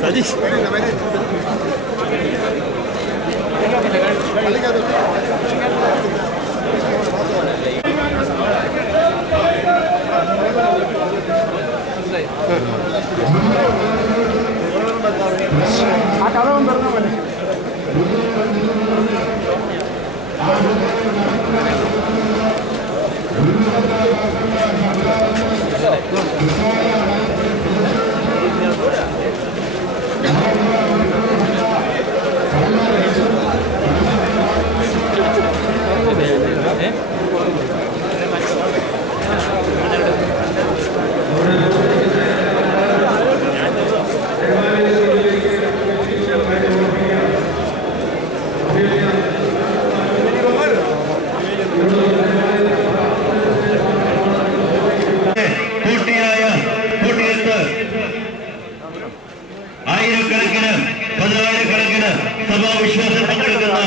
Садись. ആ കഥ പറഞ്ഞാൽ മതി. ആയിരക്കണക്കിന് പതിനായിരക്കണക്കിന് സഭാവിശ്വാസം പങ്കെടുക്കുന്ന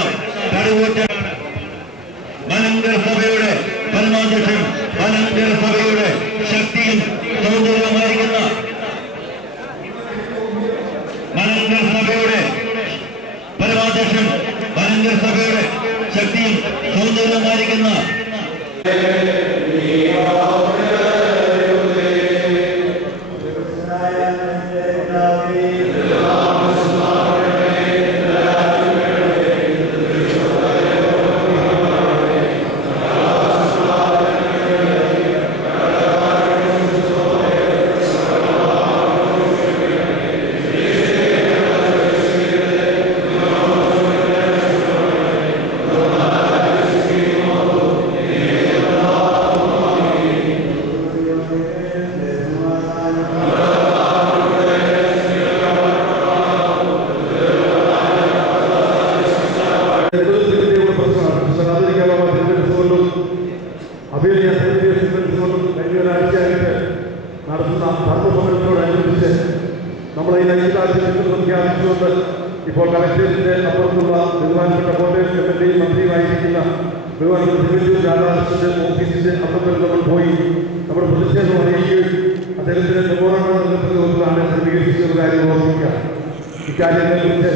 കടുകൂറ്റ മലങ്കര സഭയുടെ പരമാധ്യക്ഷൻ മലങ്കര സഭയുടെ ശക്തിയും സൗന്ദര്യമായിരിക്കുന്ന മലങ്കര സഭയുടെ പരമാധ്യക്ഷൻ മലങ്കര സഭയുടെ ശക്തിയും സൗന്ദര്യമായിരിക്കുന്ന നടത്തുന്ന ധർമ്മസമരത്തോടനുബന്ധിച്ച് നമ്മളെ ഈ ഐക്യദാർഢ്യം പ്രഖ്യാപിച്ചുകൊണ്ട് ഇപ്പോൾ കളക്ടറേറ്റിന്റെ അപ്പുറത്തുള്ള ബഹുമാനപ്പെട്ട കോട്ടയം കമ്മിറ്റിയും മന്ത്രിയുമായിരിക്കുന്ന ബഹുമാനപ്പെട്ട തിരുവഞ്ചൂർ രാധാകൃഷ്ണന്റെ ഓഫീസിന്റെ അപ്പുറത്തിൽ നമ്മൾ പോയി നമ്മുടെ പ്രതിഷേധം അറിയിക്കുകയും അദ്ദേഹത്തിന്റെ നിർവഹണമാണ് ക്രമീകരിച്ച കാര്യം ഓർമ്മിക്കുക. ഇക്കാര്യങ്ങളെക്കുറിച്ച്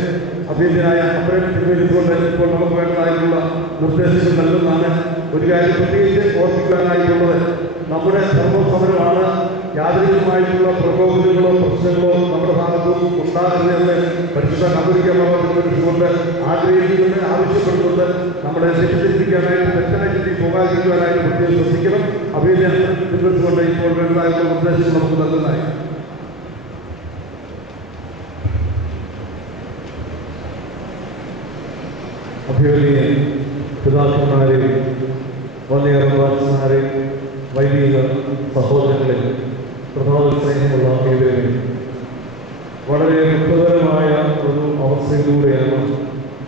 അഭ്യന്തരായ അപ്പുറം ക്രമീകരിച്ചുകൊണ്ട് ഇപ്പോൾ നമുക്ക് വേണ്ടതായിട്ടുള്ള നിർദ്ദേശങ്ങൾ നൽകുന്നതാണ്. ഒരു കാര്യം പ്രത്യേകിച്ച് ഓർമ്മിക്കാനായിട്ടുള്ളത്, നമ്മുടെ ധർമ്മസമരമാണ്. യാതൊരുമായിട്ടുള്ള പ്രകോപനങ്ങളോ പ്രശ്നങ്ങളോ നമ്മുടെ ഭാഗത്തും ഉണ്ടാകരുതെന്ന് പരിശുദ്ധ കത്തോലിക്കാ കൊണ്ട് ആഗ്രഹിക്കുന്നുണ്ട്, ആവശ്യപ്പെടുന്നുണ്ട്. നമ്മളെ തെറ്റിദ്ധരിപ്പിക്കാനായിട്ട് തെറ്റനായിട്ട് പോകാതിരിക്കുവാനായിട്ട് പ്രത്യേകം ശ്രദ്ധിക്കണം. അഭിനന്ദനം കൊണ്ട് ഇപ്പോൾ വേണ്ടതായിട്ടുള്ള നിർദ്ദേശങ്ങൾ നമുക്ക് നൽകുന്നതായി. അഭിനന്ദനീയ പിതാക്കന്മാരെ, വന്യർവാസന്മാരെ, വൈദിക സഹോദരങ്ങളെ, പ്രഭാത സ്നേഹമുള്ള ഏവരെയും വളരെ ദുഃഖകരമായ ഒരു അവസ്ഥയിലൂടെയാണ്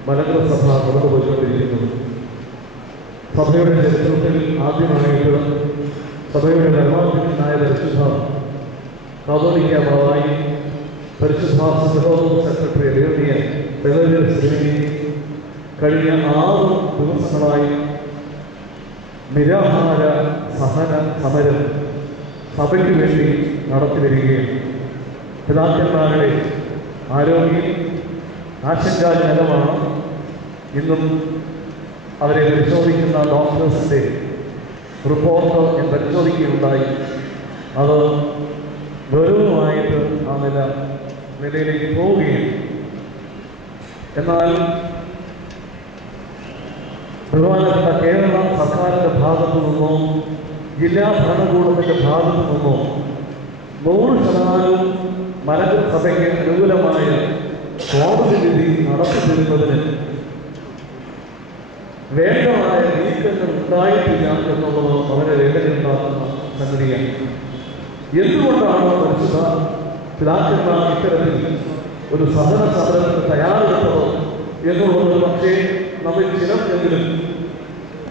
മലങ്കര സഭ കടന്നുപോയിക്കൊണ്ടിരിക്കുന്നത്. സഭയുടെ ചരിത്രത്തിൽ ആദ്യമായിട്ട് സഭയുടെ ധർമാധ്യക്ഷനായ പരിശുദ്ധ കാതോലിക്ക ബാവായി പരിശുദ്ധ സെക്രട്ടറി എഴുതിയ കഴിഞ്ഞ 6 ദിവസങ്ങളായി നിരാഹാര സഹന സമരം സഭയ്ക്ക് വേണ്ടി നടത്തിവരികയാണ്. പിതാക്കന്മാരുടെ ആരോഗ്യം ആശങ്കാജനകമാണ്. ഇന്നും അവരെ പരിശോധിക്കുന്ന ഡോക്ടേഴ്സിൻ്റെ റിപ്പോർട്ട് ഞാൻ പരിശോധിക്കുകയുണ്ടായി. അത് ഗൗരവമായിട്ട് ആ നിലയിലേക്ക് പോവുകയാണ്. എന്നാൽ ബഹുമാനപ്പെട്ട കേരള സർക്കാരിൻ്റെ ഭാഗത്തു നിന്നോ ജില്ലാ ഭരണകൂടത്തിൻ്റെ ഭാഗത്തു നിന്നോ 100% മലങ്കര സഭയ്ക്ക് അനുകൂലമായ കോടതി വിധി നടത്തിത്തരുന്നതിന് വേണ്ടമായ നീക്കങ്ങൾ ഉണ്ടായിട്ടില്ല എന്നുള്ളത് വളരെ വേദനയുണ്ടാക്കുന്ന സംഗതിയാണ്. എന്തുകൊണ്ടാണ് പരിശുദ്ധ പിതാക്കന്മാർ ഇത്തരത്തിൽ ഒരു സഹന സമരത്തിന് തയ്യാറെടുത്തത് എന്നുള്ളത് പക്ഷേ നമ്മൾ ചിലർക്കെങ്കിലും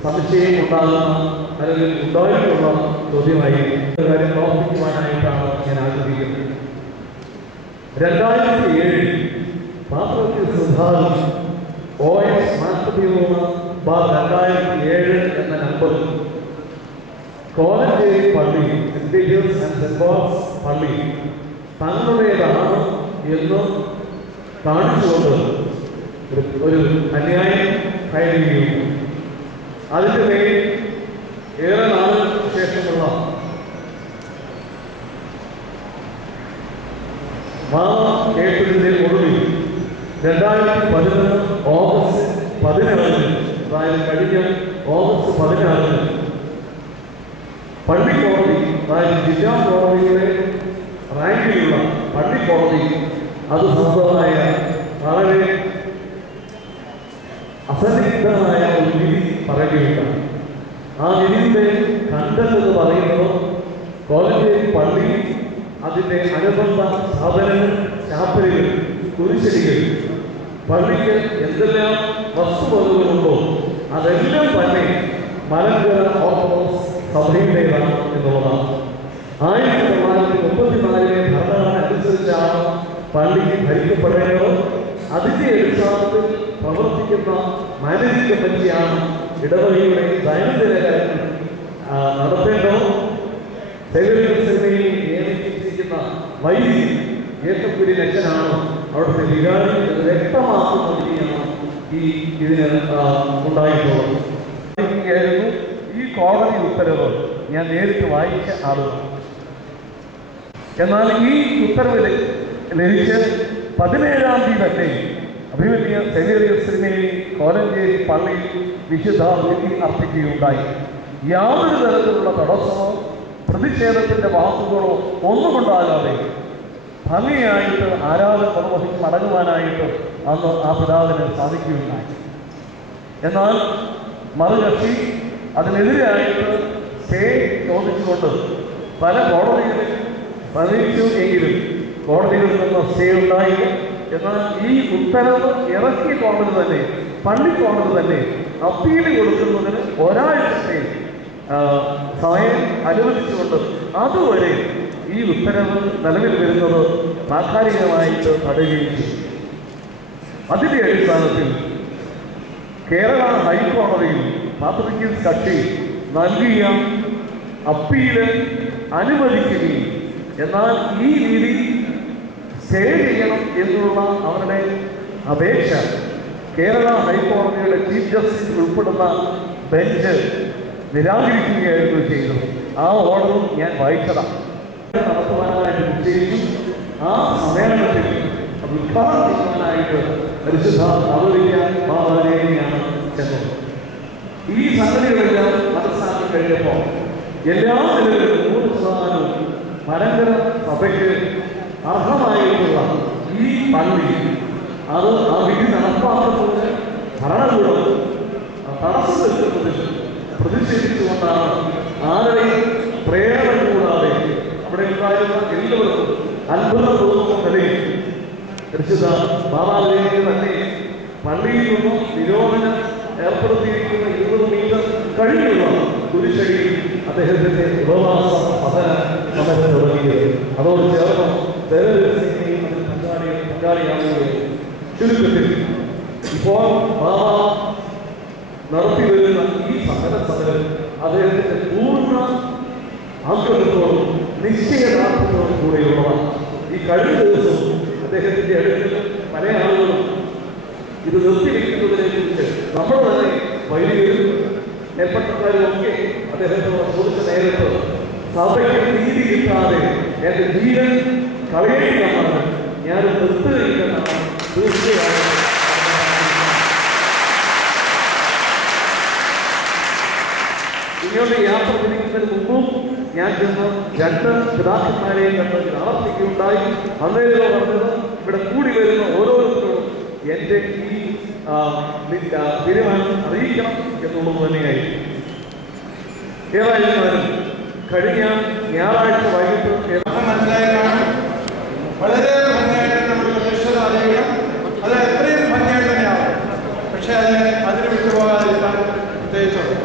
സംശയം ഉണ്ടാകുന്ന അല്ലെങ്കിൽ ഉണ്ടായിട്ടുള്ള ചോദ്യമായി കാര്യം പ്രവർത്തിക്കുവാനായിട്ടാണ് ഞാൻ ആഗ്രഹിക്കുന്നത്. 2007 പാത്രത്തിൽ സുധാകരൻ OS 43/2007 എന്ന നമ്പർ കോലഞ്ചേരി പള്ളി ഇൻഡിവിജ്വൽസ് ആൻഡ് സെന്റ് പോൾസ് പള്ളി തങ്ങളുടേതാണ് എന്ന് കാണിച്ചുകൊണ്ട് ഒരു അന്യായം ഫയൽ ചെയ്യുന്നു. അതിൻ്റെ പേരിൽ ഏറെ നാളുകൾക്ക് ശേഷമുള്ള കേട്ടതിൻ്റെ ഒടുവിൽ 2011 ഓഗസ്റ്റ് 16 അതായത് കഴിഞ്ഞ ഓഗസ്റ്റ് 16 പള്ളിക്കോടതി, അതായത് ജില്ലാ കോടതിയുടെ റാങ്കിലുള്ള പള്ളിക്കോടതി അത് സംബന്ധമായ വളരെ അസന്നിഗ്ധമായ ഒരു വിധി പറയുകയുണ്ടായി. ആ വിധിയുടെ കണ്ടന്റ് എന്ന് പറയുന്നത് കോലഞ്ചേരി പള്ളി അതിൻ്റെ അനുബന്ധ സ്ഥാപനങ്ങൾ, ചാപ്പലുകൾ, കുരിശടികൾ, പള്ളിക്ക് എന്തെല്ലാം വസ്തുവകകളുണ്ടോ അതെല്ലാം തന്നെ മലങ്കര ഓർത്തഡോക്സ് സഭയുടേതാണ് എന്നുള്ളതാണ്. 1934 ഭരണഘടന അനുസരിച്ചാണ് പള്ളി ഭരിക്കപ്പെടേണ്ടത്. അതിൻ്റെ അടിസ്ഥാനത്തിൽ പ്രവർത്തിക്കുന്ന മാനേജിംഗ് കമ്മിറ്റിയാണ് ഇടവകയുടെ ദൈനംദിന കാര്യങ്ങൾ നടത്തേണ്ടത്. സേവനയിൽ നിയമിച്ചിരിക്കുന്ന വൈദികൻ ഏത്തക്കുരി ലക്ഷനാണ് അവിടുത്തെ വികാരി വ്യക്തമാക്കുന്ന രീതിയാണ് ഇതിന് ഉണ്ടായിട്ടുള്ളത്. ഈ കോടതി ഉത്തരവ് ഞാൻ നേരിട്ട് വായിച്ച ആളുകൾ. എന്നാൽ ഈ ഉത്തരവ് ലഭിച്ച് 17-ാം തീയതി തന്നെ അഭിമന്യ സെക്രട്ടറി കോലഞ്ചേരി പള്ളിയിൽ വിശുദ്ധ വിധി അർപ്പിക്കുകയുണ്ടായി. യാതൊരു തരത്തിലുള്ള തടസ്സമോ പ്രതിഷേധത്തിൻ്റെ വാക്കുകളോ ഒന്നുമുണ്ടാകാതെ ഭംഗിയായിട്ട് ആരാധന നിർവഹിച്ച് മടങ്ങുവാനായിട്ട് അന്ന് ആ പിതാവിന് സാധിക്കുകയുണ്ടായി. എന്നാൽ മറുകക്ഷി അതിനെതിരായിട്ട് സ്റ്റേ ചോദിച്ചുകൊണ്ട് പല കോടതികളിൽ അറിയിച്ചു എങ്കിലും കോടതികളിൽ നിന്ന് സ്റ്റേ ഉണ്ടായി. എന്നാൽ ഈ ഉത്തരവ് ഇറക്കിയ കോടതി തന്നെ, പള്ളിക്കോടതി തന്നെ അപ്പീൽ കൊടുക്കുന്നതിന് ഒരാഴ്ചത്തെ സമയം അനുവദിച്ചുകൊണ്ട് അതുവരെ ഈ ഉത്തരവ് നിലവിൽ വരുന്നത് താൽക്കാലികമായിട്ട് തടയുകയും ചെയ്തു. അതിൻ്റെ അടിസ്ഥാനത്തിൽ കേരള ഹൈക്കോടതിയിൽ പാത്രികീസ് കക്ഷി നൽകിയ അപ്പീല് അനുവദിക്കുകയും എന്നാൽ ഈ രീതി സ്റ്റേ ചെയ്യണം എന്നുള്ള അവരുടെ അപേക്ഷ കേരള ഹൈക്കോടതിയുടെ ചീഫ് ജസ്റ്റിസ് ഉൾപ്പെടുന്ന ബെഞ്ച് നിരാകരിക്കുകയായിരുന്നു ചെയ്തത്. ആ ഓർഡറും ഞാൻ വായിച്ചതാണ്. നടത്തുവാനായിട്ട് നിശ്ചയിച്ചു. ആ സമ്മേളനത്തിൽ ഉദ്ഘാടനം ചെയ്യാനായിട്ട് പരിശുദ്ധ മാതാവിനെയാണ് ചെന്നത്. ഈ സംഗതികളെല്ലാം മനസ്സിലാക്കി കഴിഞ്ഞപ്പോൾ എല്ലാ നിലകളിലും 100% മലങ്കര സഭയ്ക്ക് അർഹമായിട്ടുള്ള ഈ പള്ളി അത് ആ വിധി നടപ്പാക്കുന്നതിന് ഭരണകൂടം തടസ്സം നിൽക്കുന്നതിൽ പ്രതിഷേധിച്ചുകൊണ്ടാണ് ആരുടെയും പ്രേരണ കൂടാതെ അവിടെ ഉണ്ടായിരുന്ന എല്ലാവർക്കും അത്ഭുതം തോന്നുന്ന നിലയിൽ പരിശുദ്ധ മാതാവിനെ തന്നെ പള്ളിയിൽ നിന്നും നിരോധനം ഏർപ്പെടുത്തിയിരിക്കുന്ന 20 മീറ്റർ കഴിഞ്ഞുള്ള കുരിശടി അദ്ദേഹത്തിന്റെ ഉപവാസ സമരം തുടങ്ങിയത്. അതോട് ചേർന്ന് പങ്കാളിയാവുകയും ചുരുക്കത്തിൽ ഇപ്പോൾ മാമ നടത്തി വരുന്ന ഈ സമരം അദ്ദേഹത്തിന്റെ പൂർണ്ണ ആഗ്രഹത്തോടും നിശ്ചയദാർഢ്യത്തോടും കൂടെയുള്ളതാണ്. ഈ കഴിഞ്ഞ ദിവസം അദ്ദേഹത്തിന്റെ അടുത്ത് പല ആളുകളും ഇത് നിർത്തിവെക്കുന്നതിനെ കുറിച്ച് നമ്മൾ തന്നെ വൈദികരും മേൽപ്പട്ടക്കാരും ഒക്കെ അദ്ദേഹത്തോട് ചോദിച്ച നേരത്ത് സഭയ്ക്ക് നീതി കിട്ടാതെ എന്റെ ജീവൻ കളയുകയാണ്, ഞാൻ നിർത്തുകയില്ലെന്നാണ് തീർച്ചയായും. ഇങ്ങോട്ട് യാത്ര തിരിക്കുന്നതിന് മുമ്പും ഞാൻ ചെന്ന് 2 പിതാക്കന്മാരെയും കണ്ട് ആവർത്തിക്കുകയുണ്ടായി. അന്നേരോ പറഞ്ഞത് ഇവിടെ കൂടി വരുന്ന ഓരോരുത്തരോടും എൻ്റെ ഈ തീരുമാനം അറിയിക്കണം എന്നുള്ളത് തന്നെയായിരിക്കും. ഏതായിരുന്നാലും കഴിഞ്ഞ ഞായറാഴ്ച വൈകിട്ട് മനസ്സിലായതാണ്. വളരെ ഭംഗിയായിട്ട് നമ്മൾ പ്രതീക്ഷ അറിയിക്കണം. അത് എത്രയും ഭംഗിയായിട്ട് തന്നെയാവും. പക്ഷെ അതിന് വിട്ടുപോകാതിരിക്കാൻ പ്രത്യേകിച്ചുണ്ട്.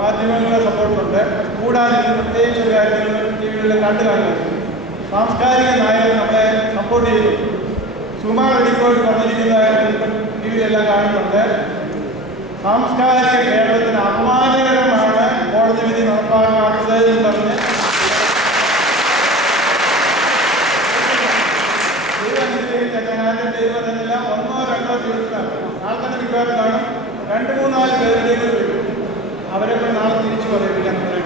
മാധ്യമങ്ങളുടെ സപ്പോർട്ടുണ്ട്. കൂടാതെ പ്രത്യേകിച്ച് ഒരു കാര്യങ്ങൾ ടിവികളിൽ കണ്ടു കാണുന്നത് സാംസ്കാരിക നായകർ നമ്മളെ സപ്പോർട്ട് ചെയ്തു. സുമാ റെഡിക്കോട് പറഞ്ഞിരിക്കുന്ന ടിവിയിലെല്ലാം കാണുന്നുണ്ട്. സാംസ്കാരിക കേരളത്തിന് അപമാനകരമാണ് കോടതി വിധി നടപ്പാക്കാത്തത് എന്ന് പറഞ്ഞ് ദൈവത്തിനെല്ലാം 1-2 ദിവസം നാളെ തന്നെ മിക്കവാറും കാണും. 2-3-4 പേരിലേക്ക് വരും. അവരൊക്കെ നാളെ തിരിച്ചു പറയിപ്പിക്കാൻ വേണ്ടി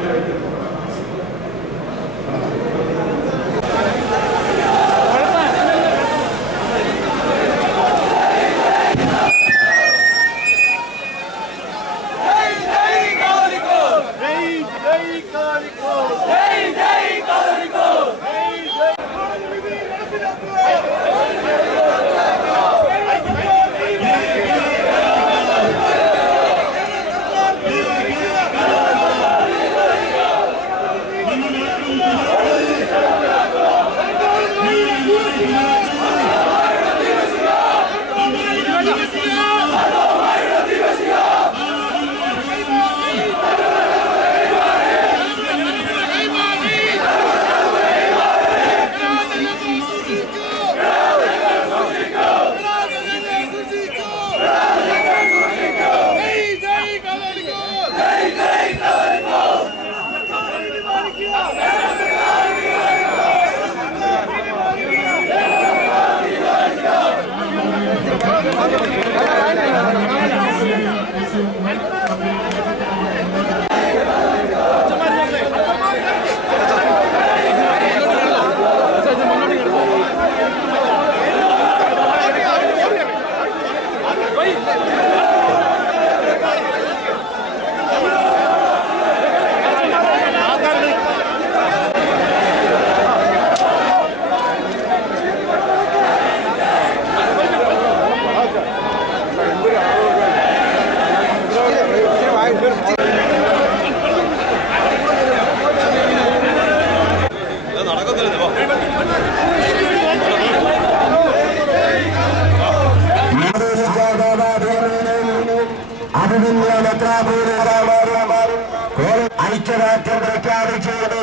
ഐക്യദാർഢ്യം പ്രഖ്യാപിച്ചത്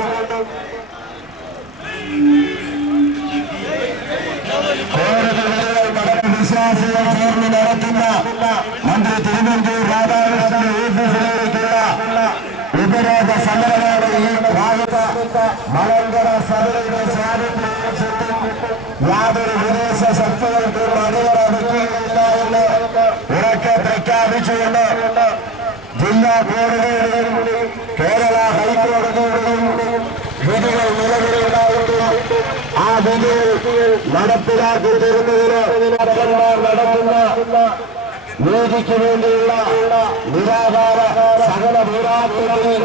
വിശ്വാസികൾ ചേർന്ന് നടത്തുന്ന മന്ത്രി തിരുവഞ്ചൂർ രാധാകൃഷ്ണൻ ഓഫീസിലേക്കുള്ള ഉപരോധ സമരമാണ് ഈ ഭാഗത്ത് മലങ്കര സഭയുടെ സ്വാതന്ത്ര്യത്തിൽ യാതൊരു വിദേശ ശക്തികൾക്കും അണിയറ എന്ന് ഉറക്കെ പ്രഖ്യാപിച്ചുകൊണ്ട് ജില്ലാ കോടതിയുടെയും കേരള ഹൈക്കോടതിയുടെയും വിധികൾ നിലവിലുണ്ടായിട്ടും ആ വിധികൾ നടപ്പിലാക്കി തരുന്നതിന് നടത്തുന്ന നീതിക്ക് വേണ്ടിയുള്ള നിരാകാര സകല പോരാട്ടങ്ങളിൽ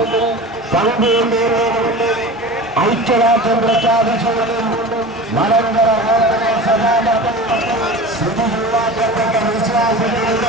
പങ്കുകൊണ്ടിരുന്നു ഐക്യദാർഢ്യം പ്രഖ്യാപിച്ചുകൊണ്ടും മലങ്കര സ്ഥിതി ഒഴിവാക്കപ്പെട്ട വിശ്വാസത്തിലുള്ള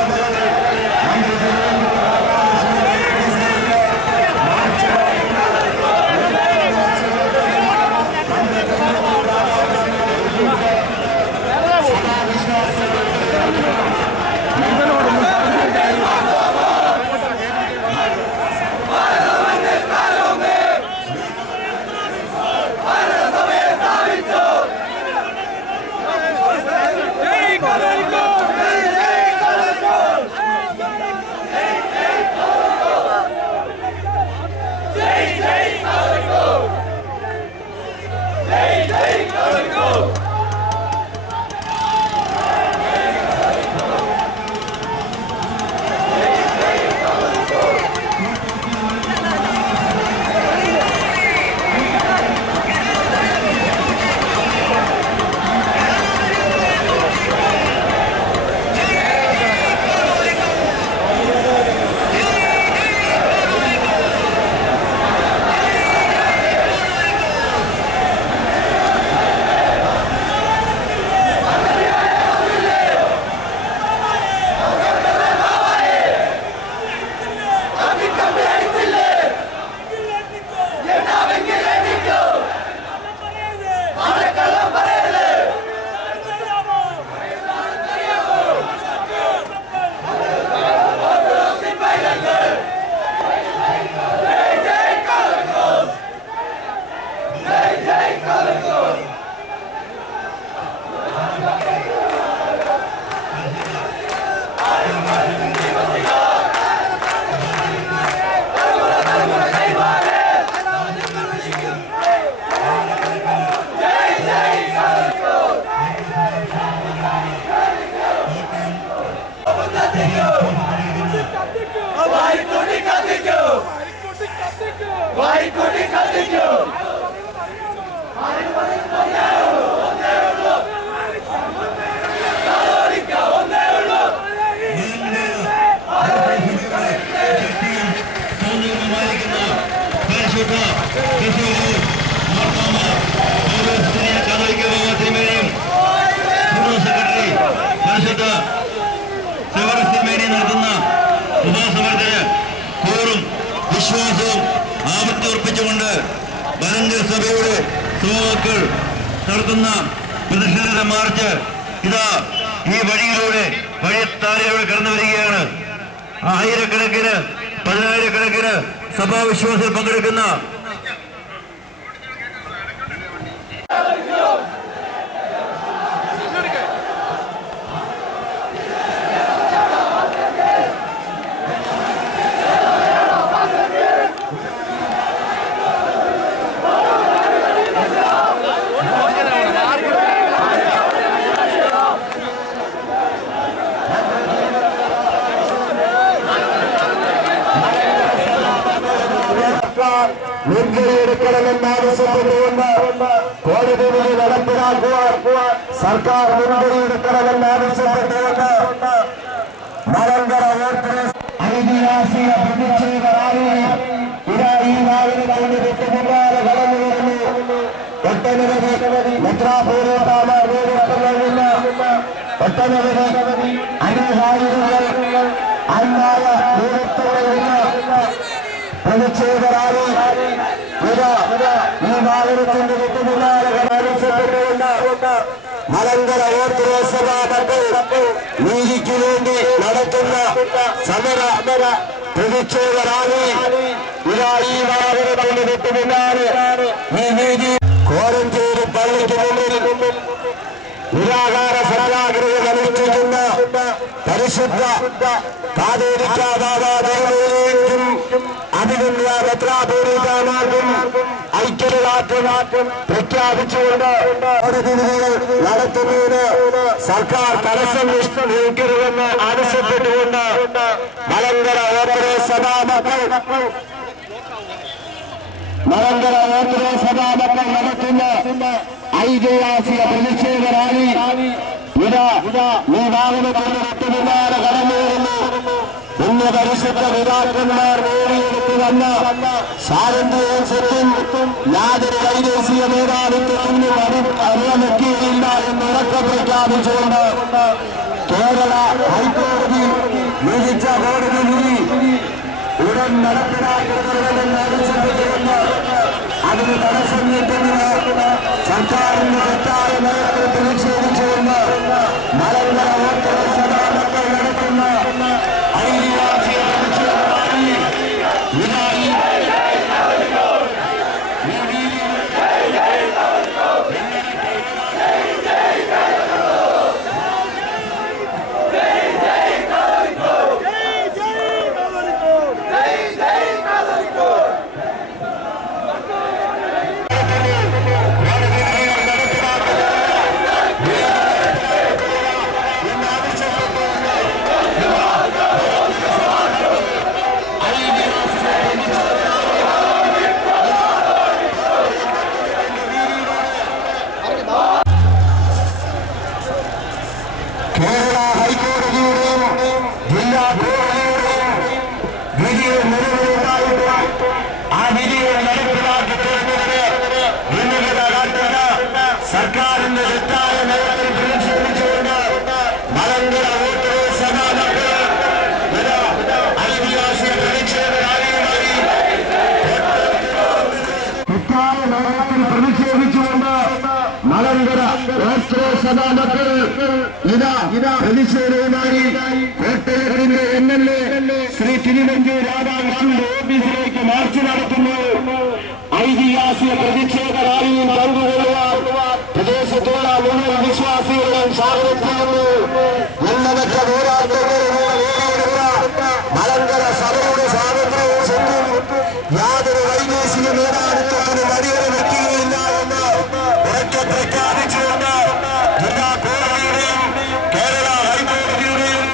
മലങ്കര സഭയുടെ സഭാക്കൾ നടത്തുന്ന പ്രതിഷേധ മാർച്ച് ഇതാ ഈ വഴിയിലൂടെ വഴിത്താരയിലൂടെ കടന്നു വരികയാണ്. ആയിരക്കണക്കിന് പതിനായിരക്കണക്കിന് സഭാവിശ്വാസികൾ പങ്കെടുക്കുന്ന മുൻകൈയെടുക്കണമെന്ന് ആവശ്യപ്പെട്ടുകൊണ്ട് കോടതി വിധി നടപ്പിലാക്കുവാൻ സർക്കാർ മുൻകൈയെടുക്കണമെന്ന് ആവശ്യപ്പെട്ടുകൊണ്ട് മലങ്കര ഓർത്തഡോക്സ് ഐതിഹാസിക പ്രതിഷേധ റാലിയിൽ ഇതാ ഈ വാഹനത്തിന്റെ വിട്ടുപിന്നാലെ കടന്നു വരുന്നു. ഒട്ടനവധി മെത്രാപ്പോലീത്താമാർ നേതൃത്വം ഒട്ടനവധി അനുഹാരികൾ അന്യായ നേതൃത്വം പ്രതിഷേധ റാലി ഈ വാഹനത്തിന്റെ വിട്ടുപിന്നാലെ ആവശ്യപ്പെട്ടുകൊണ്ട് മലങ്കര ഓർത്തഡോക്സ് സഭാക്കൾ നീതിക്ക് വേണ്ടി നടത്തുന്ന സമര പ്രതിഷേധ റാലി ഇതാ ഈ വാഹനത്തിന്റെ വിട്ടുപിന്നാലെ ഈ നീതി കോരഞ്ചേരി പള്ളിക്ക് മുന്നിൽ നിരാകാര സത്യാഗ്രഹം അനുഷ്ഠിക്കുന്ന പരിശുദ്ധ കാതോലിക്ക ബാബാദേവനും അഭിനന്ദ മെത്രാപ്പോലീത്താമാർക്കും ഐക്യദാർഢ്യം പ്രഖ്യാപിച്ചുകൊണ്ട് കോടതി വിധികൾ നടത്തുന്നതിന് സർക്കാർ തടസ്സം നിൽക്കരുതെന്ന് ആവശ്യപ്പെട്ടുകൊണ്ട് മലങ്കര ഓർത്തഡോക്സ് സഭാമക്കൾ നടത്തുന്ന ഐതിഹാസിക പ്രതിഷേധ റാലി ഇതാ ഈ വാഹനത്തിന്റെ വിട്ടുപിന്നാലെ കടന്നു വരുന്നു. ഇന്ന് പരിശുദ്ധ പിതാക്കന്മാർ നേടിയെടുത്തു വന്ന സ്വാതന്ത്ര്യവും സ്വത്തും യാതൊരു വൈദേശിക മേധാവിത്വത്തിനും അറിയാമെത്തിയില്ല എന്ന് ഉറക്കെ പ്രഖ്യാപിച്ചുകൊണ്ട് കേരള ഹൈക്കോടതി വിധിച്ച കോടതി വിധി ഉടൻ നടപ്പിലാക്കണമെന്ന് ആവശ്യപ്പെട്ടുകൊണ്ട് അതിന് തടസ്സം നീട്ടുന്നത് സർക്കാരിന്റെ തെറ്റായ നയത്തിൽ പ്രതിഷേധിച്ചുകൊണ്ട് മലങ്കര ഓർത്തഡോക്സ് സഭാക്കൾ നടത്തുന്ന ഐതിഹാസിക പ്രതിഷേധ റാലി കേരള ഹൈക്കോടതിയുടെയും ജില്ലാ കോടതിയുടെയും വിധിയെ നിലവിലുണ്ടായിട്ട് ആ വിധിയെ നടപ്പിലാക്കി തീർന്നതിന് വിമുഖത കാട്ടുന്ന സർക്കാരിന്റെ തെറ്റായ നയത്തിൽ പ്രതിഷേധിച്ചുകൊണ്ട് മലങ്കര ഓർത്തഡോക്സ് സഭാക്കൾ ഐതിഹാസിക പ്രതിഷേധ റാലിയുമായി തെറ്റായ നയത്തിൽ പ്രതിഷേധിച്ചുകൊണ്ട് മലങ്കര ഓർത്തഡോക്സ് സഭാക്കൾ ഇതാ പ്രതിഷേധവുമായി കോട്ടയത്തിന്റെ MLA ശ്രീ തിരുവഞ്ചൂർ രാധാകൃഷ്ണന്റെ ഓഫീസിലേക്ക് മാർച്ച് നടത്തുന്നു. ഐതിഹാസിക പ്രതിഷേധ റാലിയിൽ പങ്കുകൊള്ളുവാൻ പ്രദേശത്തുള്ള മുഴുവൻ വിശ്വാസികളെയും സ്വാഗതം ചെയ്യുന്നു. ഉന്നതറ്റ പോരാട്ടങ്ങളിലൂടെ മലങ്കര സഭയുടെ സ്വാതന്ത്ര്യവും സ്വത്തും യാതൊരു വൈദേശിക മേധാവിത്വത്തിനും അടിയറ വെക്കുകയില്ല എന്ന് ഉറക്കെ പ്രഖ്യാപിച്ചുകൊണ്ട് ജില്ലാ കോടതിയുടെയും കേരള ഹൈക്കോടതിയുടെയും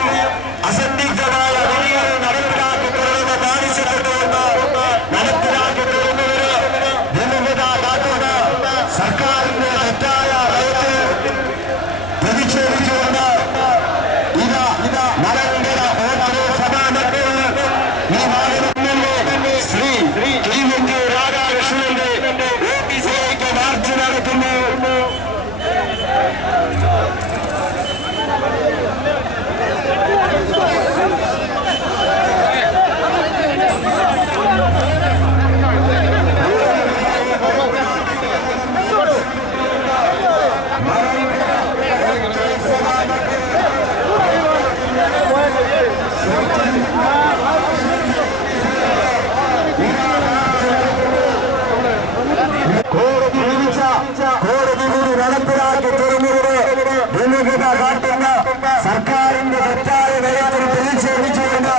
അസന്ദിഗ്ധമായ വിധികൾ നടപ്പിലാക്കപ്പെടുമെന്ന് ആവശ്യപ്പെട്ടുകൊണ്ട് നടപ്പിലാക്കപ്പെടുന്നവര് വിമുഖത കാട്ടുന്ന സർക്കാരിന്റെ തെറ്റായ നയത്തിൽ പ്രതിഷേധിച്ചുകൊണ്ട് തുറന്നുകൊണ്ട് ഭിന്നത കാട്ടുന്ന സർക്കാരിന്റെ തെറ്റായ നയത്തിൽ പ്രതിഷേധിച്ചുകൊണ്ട്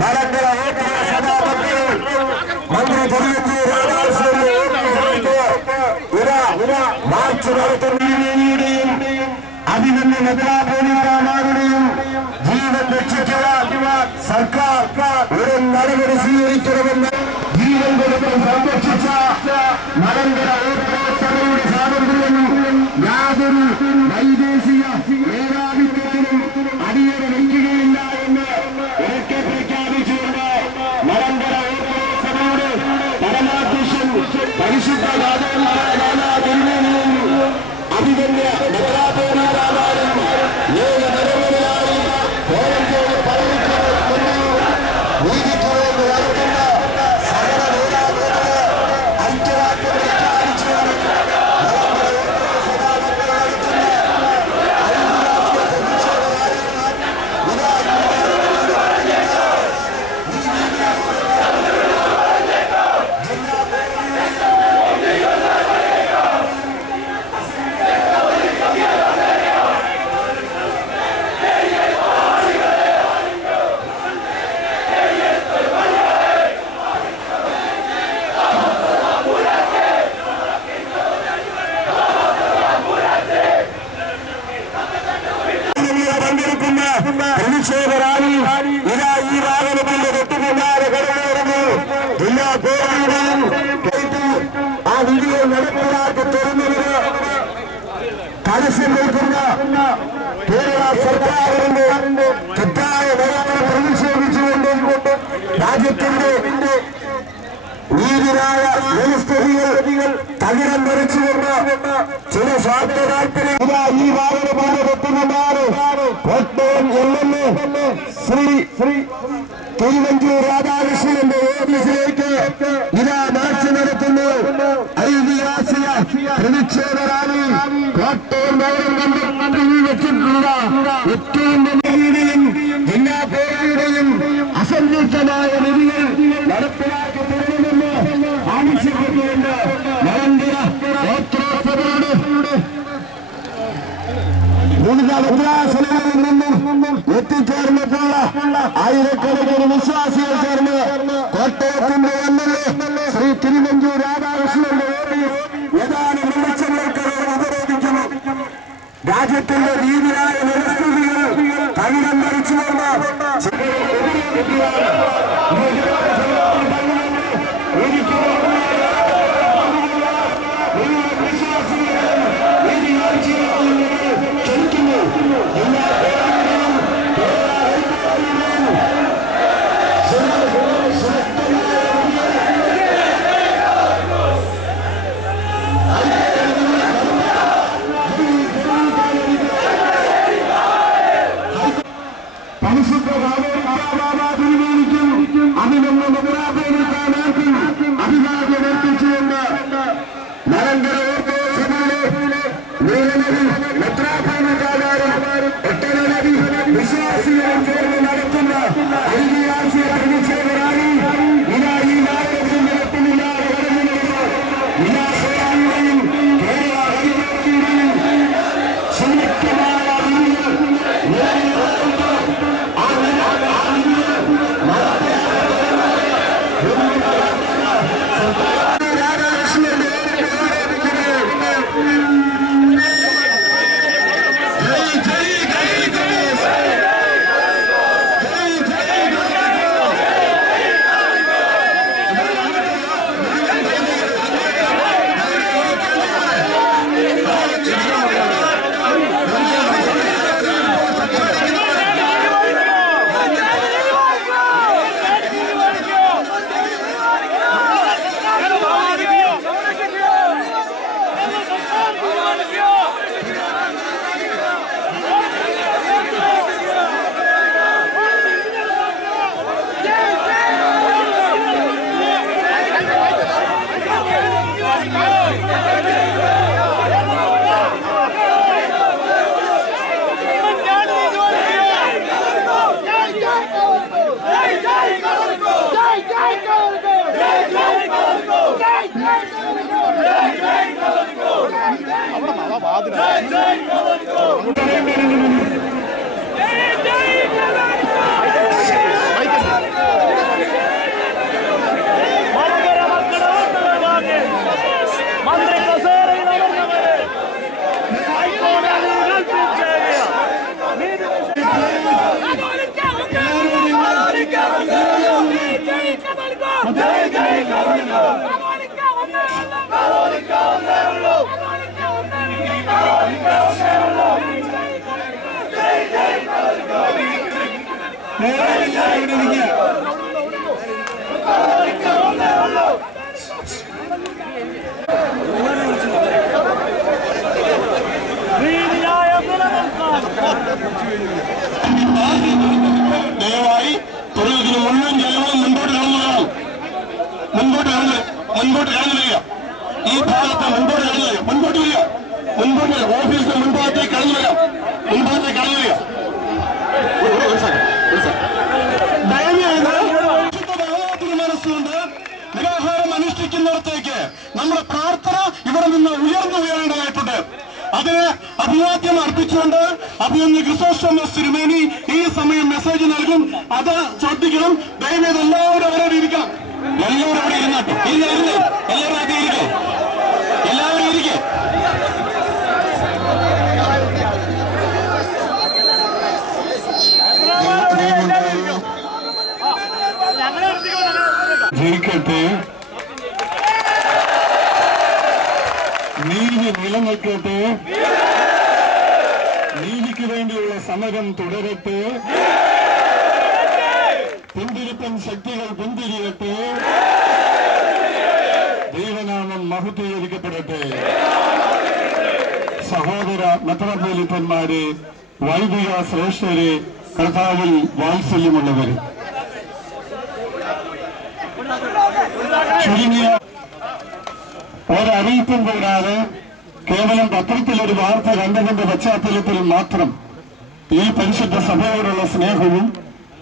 മലങ്കര സഭാപതികൾ മന്ത്രി തിരുവഞ്ചൂർ രാധാകൃഷ്ണന്റെ മാർച്ച് നടത്തുന്നതിന്റെയും അഭിനന്ദ മെത്രാപ്പോലീത്തമാരുടെയും ജീവൻ രക്ഷിക്കുവാൻ സർക്കാർ ഒരു നടപടി സ്വീകരിക്കണമെന്ന് ജീവൻ കൊടുത്ത് സംരക്ഷിച്ച മലങ്കര സഭയുടെ സ്വാതന്ത്ര്യം യാതൊരു വൈദേശിക മേധാവിത്വത്തിനും അടിയറ വയ്ക്കുകയില്ല എന്ന് ഉറക്കെ പ്രഖ്യാപിച്ചുകൊണ്ട് മലങ്കര സഭയുടെ പരമാധ്യക്ഷൻ പരിശുദ്ധ അഭിനന്ദ മെത്രാപ്പോലീത്തമാരും ഏകപരമനായി കോലം ചെയ്ത് പള്ളിക്കൊണ്ടു നീതിക്കുവേണ്ടി നടത്തുന്ന സകല നേതാക്കളുടെ ഐക്യവാക്യം പ്രഖ്യാപിച്ചുകൊണ്ട് പ്രതിഷേധ റാലി ഇതാ ഈ വാഹനത്തിന്റെ തൊട്ടുപിന്നാലെ കടന്നുവരുന്നു. ജില്ലാ കോടതിയുടെയും ആ വിധിയെ നടപ്പിലാക്കി തുറന്നതിന് തടസ്സം നിൽക്കുന്ന കേരള സർക്കാരിന്റെ തെറ്റായ നയത്തിൽ പ്രതിഷേധിച്ചുകൊണ്ട് രാജ്യത്തിന്റെ നീതിരായ വ്യവസ്ഥിതികൾ തകിടം മറിച്ചുകൊണ്ട് ചില സ്വാർത്ഥ താല്പര്യം ഈ വാഹനത്തിന്റെ തൊട്ടുപിന്നാലെ കോട്ടയം എം.എൽ.എ. ശ്രീ തിരുവഞ്ചൂർ രാധാകൃഷ്ണന്റെ ഓഫീസിലേക്ക് ഇതാ മാർച്ച് നടത്തുന്നു. ഐതിഹാസിക പ്രതിഷേധ റാലി കോട്ടയം നഗരം വെച്ചിട്ടുള്ള ഏറ്റവും വലിയുടെയും ജില്ലാ കോടതിയുടെയും അസംതൃപ്തമായ വിധികൾ നടപ്പിലാക്കി തരണമെന്ന് ആവശ്യപ്പെട്ടുകൊണ്ട് മലങ്കര ഗോത്രോത്സവരോട് വിവിധ ഉദ്രാസനങ്ങളിൽ നിന്നും എത്തിച്ചേർന്നിട്ടുള്ള ആയിരക്കണക്കിന് വിശ്വാസികൾ ചേർന്ന് കോട്ടയത്തിന്റെ എം.എൽ.എ. ശ്രീ തിരുവഞ്ചൂർ രാധാകൃഷ്ണന്റെ ഓഫീസ് ഏതാനും നിമിഷങ്ങൾക്കകം അവരോധിക്കുന്നു. രാജ്യത്തിന്റെ രീതിയായ വ്യവസ്ഥിതികൾ തകിടം മറിച്ചുകൊണ്ട് പരിശുദ്ധ തിരുമേനിക്കും അതിനൊന്ന് മെത്രാപ്പോലീത്ത ദയവായി തൊഴിലിന് മുഴുവൻ ജനങ്ങളും മുൻപോട്ട് കടന്നു വരിക. ഈ ഭാഗത്ത് മുൻപോട്ട് വരിക. ഓഫീസിന് മുൻഭാഗത്തേക്ക് കടന്നു വരിക. മനസ്സുകൊണ്ട് നിരാഹാരം അനുഷ്ഠിക്കുന്നിടത്തേക്ക് നമ്മുടെ പ്രാർത്ഥന ഇവിടെ നിന്ന് ഉയർന്നു ഉയരേണ്ടതായിട്ടുണ്ട്. അതിന് അഭിവാദ്യം അർപ്പിച്ചുകൊണ്ട് അഭിനന്ദ ക്രിസോസ്റ്റോമസ് തിരുമേനി ഈ സമയം മെസ്സേജ് നൽകും. അത് ശ്രദ്ധിക്കണം. ദയവേത് എല്ലാവരും അവരോട് ഇരിക്കാം. എല്ലാവരും അവിടെ ഇരുന്നാട്ടെ. എല്ലാവരും ഇരിക്കെ. ജയിക്കട്ടെ, നീതി നിലനിൽക്കട്ടെ, നീതിക്ക് വേണ്ടിയുള്ള സമരം തുടരട്ടെ, പിന്തിരിപ്പൻ ശക്തികൾ പിന്തിരിയട്ടെ, ദൈവനാമം മഹത്വീകരിക്കപ്പെടട്ടെ. സഹോദര മെത്രാപ്പോലീത്തന്മാരെ, വൈദിക ശ്രേഷ്ഠരെ, കർത്താവിൽ വാത്സല്യമുള്ളവരെ, ചുരുങ്ങിയ ഒരറിയിപ്പും കൂടാതെ കേവലം പത്രത്തിലൊരു വാർത്ത കണ്ടതിന്റെ പശ്ചാത്തലത്തിൽ മാത്രം ഈ പരിശുദ്ധ സഭയോടുള്ള സ്നേഹവും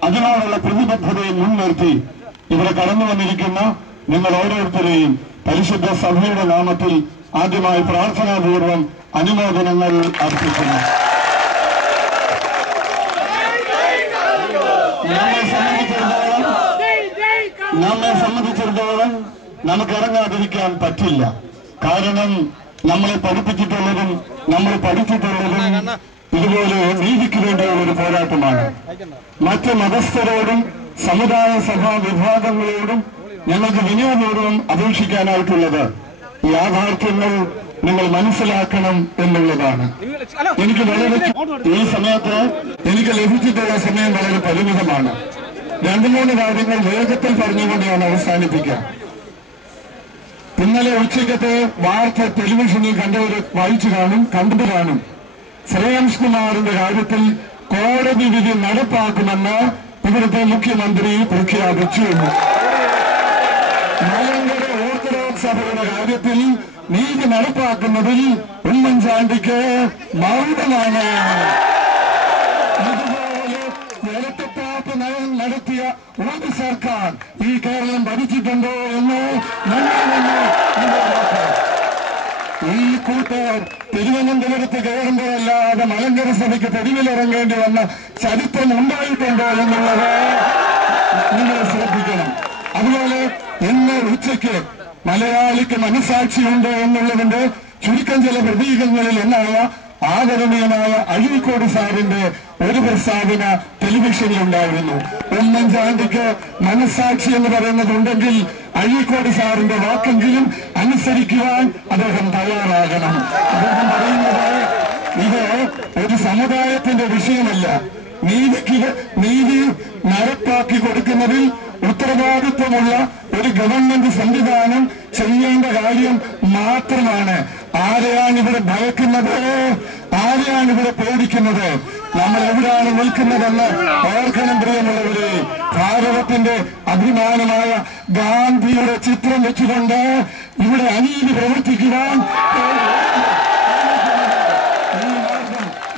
അതിനോടുള്ള പ്രതിബദ്ധതയും മുൻനിർത്തി ഇവിടെ കടന്നു വന്നിരിക്കുന്ന നിങ്ങൾ ഓരോരുത്തരെയും പരിശുദ്ധ സഭയുടെ നാമത്തിൽ ആദ്യമായി പ്രാർത്ഥനാപൂർവം അനുമോദനങ്ങൾ അർപ്പിക്കുന്നു. നമ്മെ സംബന്ധിച്ചിടത്തോളം നമുക്കിറങ്ങാതിരിക്കാൻ പറ്റില്ല. കാരണം നമ്മളെ പഠിപ്പിച്ചിട്ടുള്ളതും നമ്മൾ പഠിച്ചിട്ടുള്ളതും ഇതുപോലെ നീതിക്ക് വേണ്ടിയുള്ളൊരു പോരാട്ടമാണ്. മറ്റ് മതസ്ഥരോടും സമുദായ സഭാ വിഭാഗങ്ങളോടും ഞങ്ങൾക്ക് വിനയപൂർവ്വം അപേക്ഷിക്കാനായിട്ടുള്ളത് യാഥാർത്ഥ്യങ്ങൾ നിങ്ങൾ മനസ്സിലാക്കണം എന്നുള്ളതാണ്. എനിക്ക് വളരെ ഈ സമയത്ത് എനിക്ക് ലഭിച്ചിട്ടുള്ള സമയം വളരെ പരിമിതമാണ്. 2-3 കാര്യങ്ങൾ വേഗത്തിൽ പറഞ്ഞുകൊണ്ട് ഞാൻ അവസാനിപ്പിക്കാം. ഇന്നലെ ഉച്ചയ്ക്കത്തെ വാർത്ത ടെലിവിഷനിൽ കണ്ടവർ കണ്ടു കാണും. ശ്രേയാംസ് കുമാറിന്റെ കാര്യത്തിൽ കോടതി വിധി നടപ്പാക്കുമെന്ന് ഇവിടുത്തെ മുഖ്യമന്ത്രി പ്രഖ്യാപിച്ചു. മലങ്കര ഓർത്തഡോക്സ് സഭയുടെ കാര്യത്തിൽ നീതി നടപ്പാക്കുന്നതിൽ ഉമ്മൻചാണ്ടിക്ക് മൗനമാണ്. ഇതുപോലെ ഇരട്ടത്താപ്പ് നയം നടത്തിയ ഒരു സർക്കാർ ഈ കേരളം ഭരിച്ചിട്ടുണ്ടോ എന്ന് ഈ കൂട്ടർ തിരുവനന്തപുരത്ത് കയറുമ്പോഴല്ലാതെ മലങ്കര സഭയ്ക്ക് തെരുവിലിറങ്ങേണ്ടി വന്ന ചരിത്രം ഉണ്ടായിട്ടുണ്ടോ എന്നുള്ളത് നിങ്ങൾ ശ്രദ്ധിക്കണം. അതുപോലെ ഇന്ന് ഉച്ചയ്ക്ക് മലയാളിക്ക് മനസാക്ഷിയുണ്ടോ എന്നുള്ളതിന്റെ ചുരുക്കം ചില പ്രതീകങ്ങളിൽ ഒന്നായ ആദരണീയനായ അഴീക്കോട് സാറിന്റെ ഒരു പ്രസ്താവന ടെലിവിഷനിലുണ്ടായിരുന്നു. ഉമ്മൻചാണ്ടിക്ക് മനസാക്ഷി എന്ന് പറയുന്നതുണ്ടെങ്കിൽ അഴീക്കോട് സാറിന്റെ വാക്കെങ്കിലും അനുസരിക്കുവാൻ അദ്ദേഹം തയ്യാറാകണം. അദ്ദേഹം പറയുന്നത് ഇത് ഒരു സമുദായത്തിന്റെ വിഷയമല്ല, നീതി നടപ്പാക്കി കൊടുക്കുന്നതിൽ ഉത്തരവാദിത്വമുള്ള ഒരു ഗവൺമെന്റ് സംവിധാനം ചെയ്യേണ്ട കാര്യം മാത്രമാണ്. ആരെയാണ് ഇവിടെ ഭയക്കുന്നത്? ആരെയാണ് ഇവിടെ പേടിക്കുന്നത്? നമ്മൾ എവിടെയാണ് നിൽക്കുന്നതെന്ന് ഓർക്കണം പ്രിയമുള്ളവരെ. ഭാരതത്തിന്റെ അഭിമാനമായ ഗാന്ധിയുടെ ചിത്രം വെച്ചുകൊണ്ട് ഇവിടെ അനീതി പ്രവർത്തിക്കുവാൻ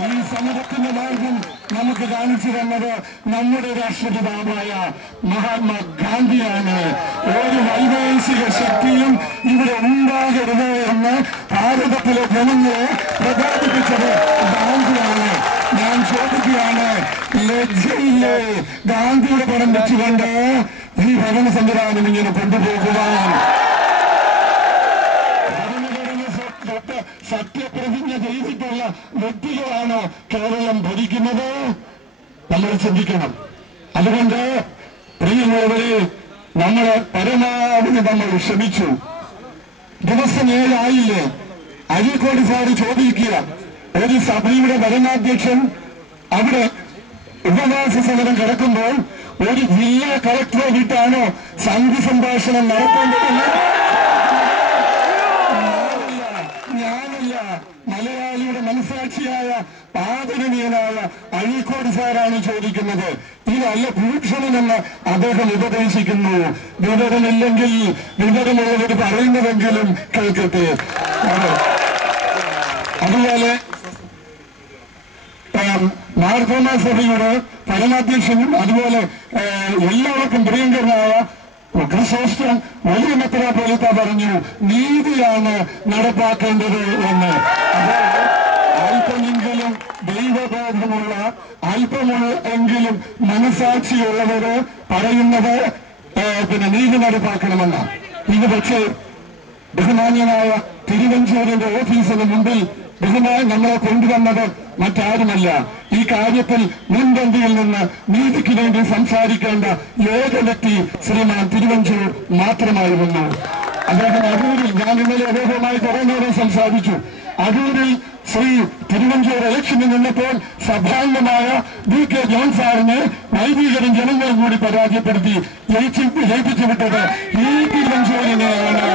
ഈ സമരത്തിന്റെ മാർഗം നമുക്ക് കാണിച്ചു തന്നത് നമ്മുടെ രാഷ്ട്രപിതാവായ മഹാത്മാഗാന്ധിയാണ്. ഒരു വൈദേശിക ശക്തിയും ഇവിടെ ഉണ്ടാകരുത് എന്ന് ഭാരതത്തിലെ ജനങ്ങളെ പ്രചോദിപ്പിച്ചത് ഗാന്ധിയാണ്. ഞാൻ ചോദിക്കുകയാണ്, ലജ്ജയില്ലേ ഗാന്ധിയുടെ പടം വെച്ചുകൊണ്ട് ഈ ഭരണ സംവിധാനം ഇങ്ങനെ കൊണ്ടുപോകുവാൻ? സത്യപ്രതിജ്ഞ ചെയ്തിട്ടുള്ള വ്യക്തികളാണോ കേരളം ഭരിക്കുന്നത്? നമ്മൾ ചിന്തിക്കണം. അതുകൊണ്ട് പ്രിയമുള്ളവരെ, നമ്മൾ പരമാവധി നമ്മൾ ശ്രമിച്ചു. ദിവസം 7 ആയില്ലേ? അഴീക്കോട് സാറ് ചോദിക്കുക, ഒരു സഭയുടെ ഭരണാധ്യക്ഷൻ അവിടെ ഉപവാസ സമരം കിടക്കുമ്പോൾ ഒരു ജില്ലാ കളക്ടറെ വിട്ടാണോ സംഘ സംഭാഷണം നടത്തേണ്ടതെന്ന്? ഞാനല്ല, മലയാളിയുടെ മനസാക്ഷിയായ ആദരണീയനായ അഴീക്കോട് സാറാണ് ചോദിക്കുന്നത്. ഇതല്ല ഭൂഷണമെന്ന് അദ്ദേഹം ഉപദേശിക്കുന്നു. വിവരമില്ലെങ്കിൽ വിവരമുള്ളവർ പറയുന്നതെങ്കിലും കേൾക്കട്ടെ. അതുപോലെ മാർത്തോമാ സഭയുടെ ഭരണാധ്യക്ഷനും അതുപോലെ എല്ലാവർക്കും പ്രിയങ്കരനായ ക്രിസോസ്റ്റം വലിയ മെത്രാപ്പോലീത്ത പറഞ്ഞു, നീതിയാണ് നടപ്പാക്കേണ്ടത് എന്ന്. അല്പമെങ്കിലും ദൈവബോധമുള്ള അല്പമെങ്കിലും മനസാക്ഷിയുള്ളവര് പറയുന്നത് നീതി നടപ്പാക്കണമെന്നാണ്. ഇത് പക്ഷേ ബഹുമാന്യനായ തിരുവഞ്ചൂരിന്റെ ഓഫീസിന് മുമ്പിൽ നമ്മളെ കൊണ്ടുവന്നത് മറ്റാരുമല്ല. ഈ കാര്യത്തിൽ മുൻപന്തിയിൽ നിന്ന് നീതിക്ക് വേണ്ടി സംസാരിക്കേണ്ട ഏക വ്യക്തി ശ്രീമാൻ തിരുവഞ്ചൂർ മാത്രമായിരുന്നു. അദ്ദേഹം അടൂരിൽ, ഞാൻ ഇന്നലെ അദ്ദേഹവുമായി കുറെ നേരം സംസാരിച്ചു. അടൂരിൽ ശ്രീ തിരുവഞ്ചൂർ ഇലക്ഷനിൽ നിന്നപ്പോൾ സഭാംഗമായ DK ജോൺ സാറിനെ വൈദികരും ജനങ്ങളും കൂടി പരാജയപ്പെടുത്തി ജയിപ്പിച്ചു വിട്ടത് ഈ തിരുവഞ്ചൂരിനെയാണ്.